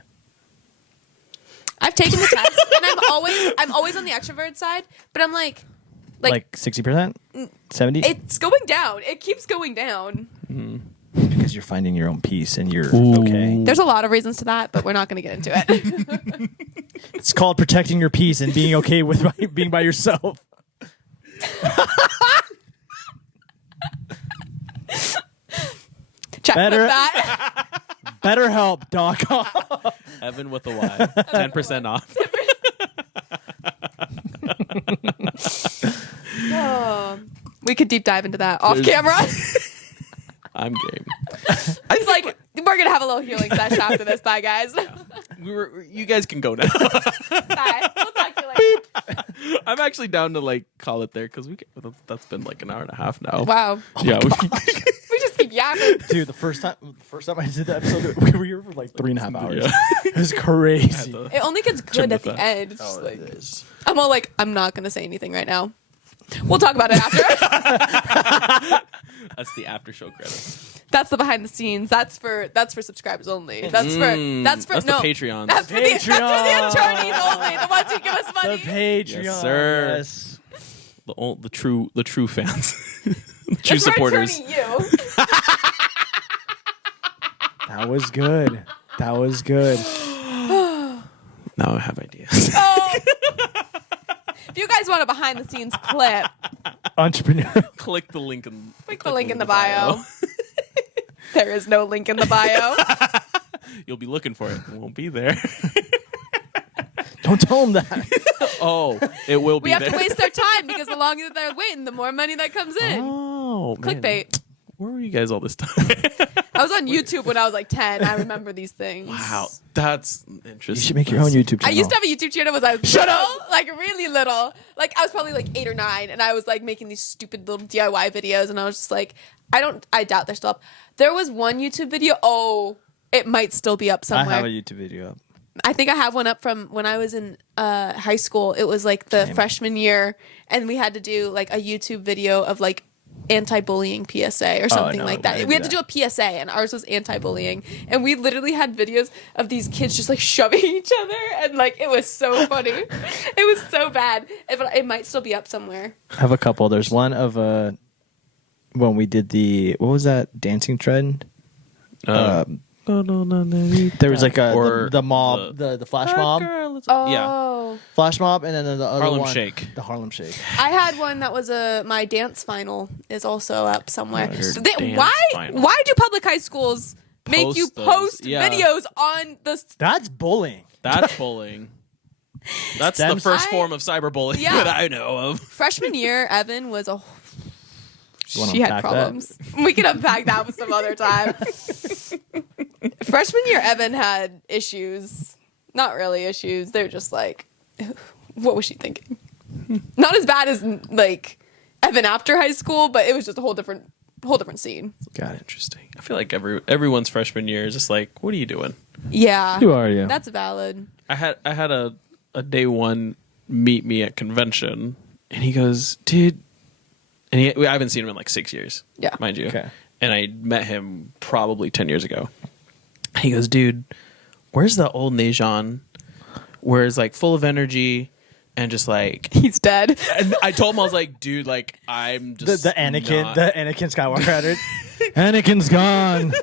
I've taken the test, and I'm always on the extrovert side, but I'm like 60%? 70? it's going down. It keeps going down. Because you're finding your own peace and you're okay. There's a lot of reasons to that, but we're not going to get into it. It's called protecting your peace and being okay with being by yourself. Check Better- with that. BetterHelp.com. Evan with a Y. 10% off. Oh, we could deep dive into that off camera. I'm game. It's like we're gonna have a little healing session after this. Bye, guys. You guys can go now. Bye. We'll talk to you later. I'm actually down to like call it there because that's been like an hour and a half now. Wow. Yeah. We just keep yapping. Dude, the first time I did the episode, we were here for like 3.5 hours. Yeah. It was crazy. It only gets good at the that. end. It's just Oh, like, it is. I'm all like, I'm not gonna say anything right now. We'll talk about it after. That's the after show credits. That's the behind the scenes. That's for subscribers only. That's for That's no. the Patreon. That's for the attorneys only. The ones who give us The money. Patreon. Yes, sir. Yes. The true fans. The true That's for supporters. attorney you. That was good. That was good. Now I have ideas. Oh. If you guys want a behind the scenes clip, Entrepreneur. Click the link in the bio. There is no link in the bio. You'll be looking for it. It won't be there. Don't tell them that. Oh, it will be We have there. to waste their time because the longer that they're waiting, the more money that comes in. Oh, man. Clickbait. Where were you guys all this time? I was on YouTube when I was like 10. I remember these things. Wow, that's interesting. You should make your own YouTube channel. I used to have a YouTube channel when I was little, like really little. Like I was probably like 8 or 9, and I was like making these stupid little DIY videos, and I was just like, I doubt they're still up. There was one YouTube video. Oh, it might still be up I somewhere. have a YouTube video up. I think I have one up from when I was in high school. It was like the freshman year, and we had to do like a YouTube video of like anti-bullying PSA or something no, like we that. didn't We do had to do a PSA, and ours was anti-bullying, and we literally had videos of these kids just like shoving each other, and like it was so funny. It was so bad, but it might still be up somewhere. I have a couple. There's one of when we did what was that dancing trend? There was like the mob, the flash mob, Oh, Yeah. flash mob, and then the other Harlem one, Shake. the Harlem Shake. I had one that was my dance final is also up somewhere. Your So dance why final. why do public high schools make you Post those, post yeah. videos on the? That's bullying. That's bullying. That's the Stems- first form of cyberbullying Yeah. that I know of. Freshman year, Evan was a. wanna She had unpack problems. We can unpack that with some other time. Freshman year, Evan had issues. Not really issues. They're just like, what was she thinking? Not as bad as like Evan after high school, but it was just a whole different scene. Got it. Interesting. I feel like everyone's freshman year is just like, what are you doing? Yeah, Who are you? that's valid. I had a day one meet me at convention, and he goes, dude, and I haven't seen him in like 6 years. Yeah. Mind you. Okay. And I met him probably 10 years ago. He goes, dude, where's the old Nejon? Where it's like full of energy and just like. He's dead. And I told him, I was like, dude, like I'm just the Anakin, not- the Anakin Skywalker at it. Anakin's gone.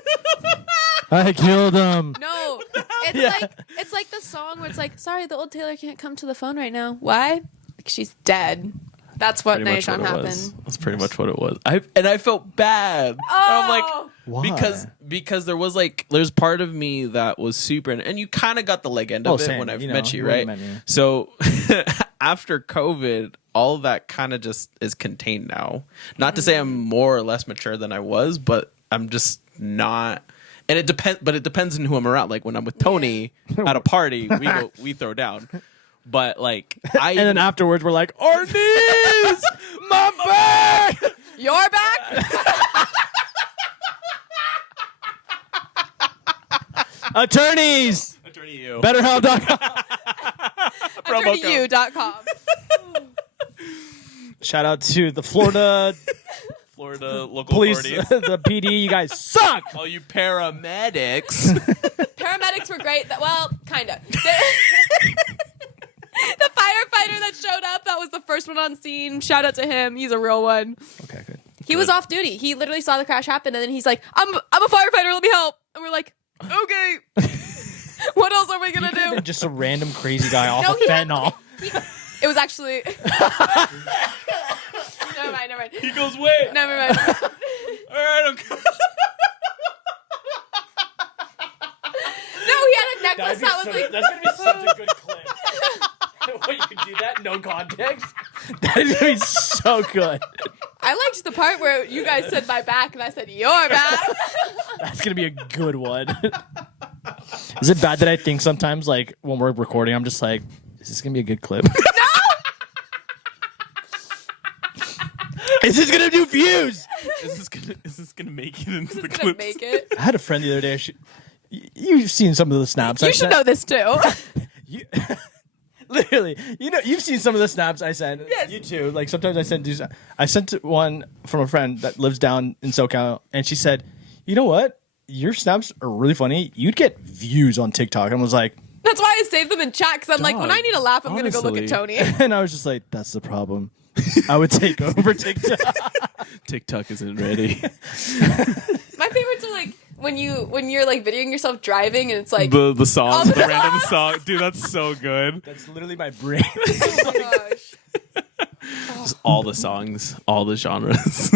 I killed him. No, it's like the song where it's like, sorry, the old Taylor can't come to the phone right now. Why? Because she's dead. That's what Pretty much Nejon what it was. happened. That's pretty much what it was. I felt bad. Oh. I'm like, Why? because there's part of me that was super, and you kind of got the leg end of it same. when I've You know, met you, when I right? met you. So after COVID, all of that kind of just is contained now. Not to say I'm more or less mature than I was, but I'm just not. And it depends on who I'm around. Like when I'm with Tony at a party, we throw down. But like And then afterwards, we're like, our knees, my back. You're back? Attorneys, Attorney you. BetterHelp.com. AttorneyU.com. Shout out to the Florida Florida local Police, authorities. the PD, you guys suck. All you paramedics. Paramedics were great. Well, kind of. The firefighter that showed up, that was the first one on scene. Shout out to him. He's a real one. Okay, good. He was off duty. He literally saw the crash happen, and then he's like, I'm a firefighter. Let me help. And we're like, okay. What else are we going to do? Just a random crazy guy off No, of he had- fentanyl. It was actually... Never mind. He goes, wait. Never mind. All right, I'm coming. No, he had a necklace that was like... That's gonna be such a good clip. When you can do that, no context. That is gonna be so good. I liked the part where you guys said my back, and I said your back. That's gonna be a good one. Is it bad that I think sometimes, like, when we're recording, I'm just like, is this gonna be a good clip? Is this gonna do views? Is this gonna make it into the Gonna clips? make it. I had a friend the other day. You've seen some of the snaps. You should know this too. You, literally, you've seen some of the snaps I send. Yes. You too. Like sometimes I send. I sent one from a friend that lives down in SoCal, and she said, "You know what? Your snaps are really funny. You'd get views on TikTok." And I was like, That's why I saved them in chat, because I'm like, when I need a laugh, I'm going to go look at honestly. Tony. and I was just like, "That's the problem. I would take over TikTok." TikTok isn't ready. My favorites are like when you're like videoing yourself driving, and it's like, the songs, Oh, the the random song. Dude, that's so good. That's literally my brain. oh my gosh. Just all the songs, all the genres.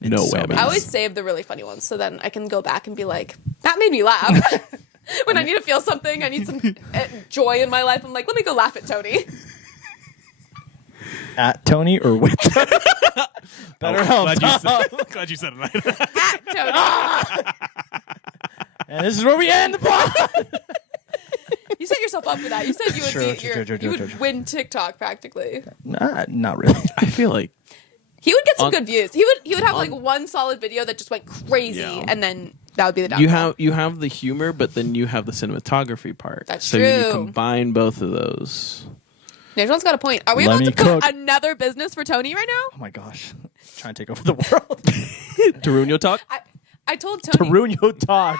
No so whammies. bad. I always save the really funny ones, so then I can go back and be like, that made me laugh. When I need to feel something, I need some joy in my life, I'm like, let me go laugh at Tony. At Tony or with Tony? BetterHelp. Glad you said it right. At Tony. And this is where we end the pod. You set yourself up for that. You said you would Sure, you would win TikTok practically. Not really. I feel like He would get some On- good views. He would have like one solid video that just went crazy, Yeah. and then that would be the downfall. you have the humor, but then you have the cinematography part. That's so true. you combine both of those. Najan's got a point. Are we Let about me to put cook. another business for Tony right now? Oh my gosh. Trying to take over the world. To ruin your talk. I told Tony. Tarunio talk.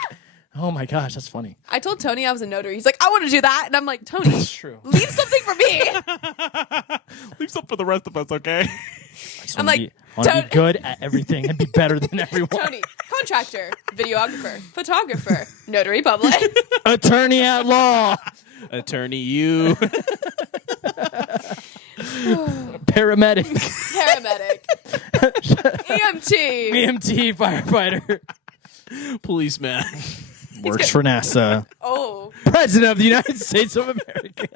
Oh my gosh, that's funny. I told Tony I was a notary. He's like, I want to do that, and I'm like, Tony, That's true. leave something for me. Leave some for the rest of us, okay? I'm like, I want to Tony- be good at everything and be better than everyone. Tony, contractor, videographer, photographer, notary public. Attorney at law. Attorney, you. Paramedic. Paramedic, EMT. EMT firefighter. Policeman. Works for NASA. Oh, President of the United States of America.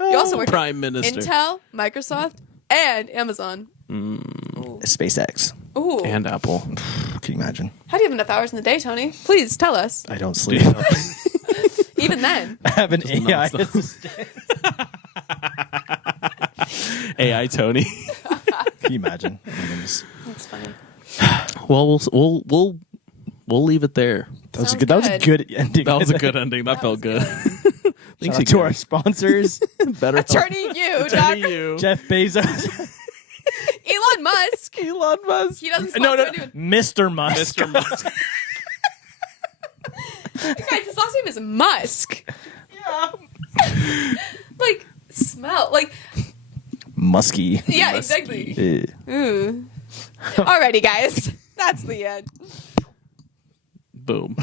you also work at Prime Minister. Intel, Microsoft, and Amazon. SpaceX. Ooh, And Apple. Can you imagine? how do you have enough hours in the day, Tony? Please tell us. I don't sleep. Even then, I have an AI nonstop. assistant. AI Tony. Can you imagine? Oh my goodness. that's funny. Well, we'll leave it there. That was a Sounds good. That was a good ending. That was a good ending. That felt good. Thanks Shout out to our sponsors, Better Attorney you, Attorney Doc. you. Jeff Bezos. Elon Musk. Elon Musk. He doesn't no, sponsor no, anyone. Mr. Musk. Mr. Musk. Guys, his last name is Musk. Yeah. Like, smell. Like, Musky. yeah, Musky. exactly. Ooh. Alrighty, guys. That's the end. Boom.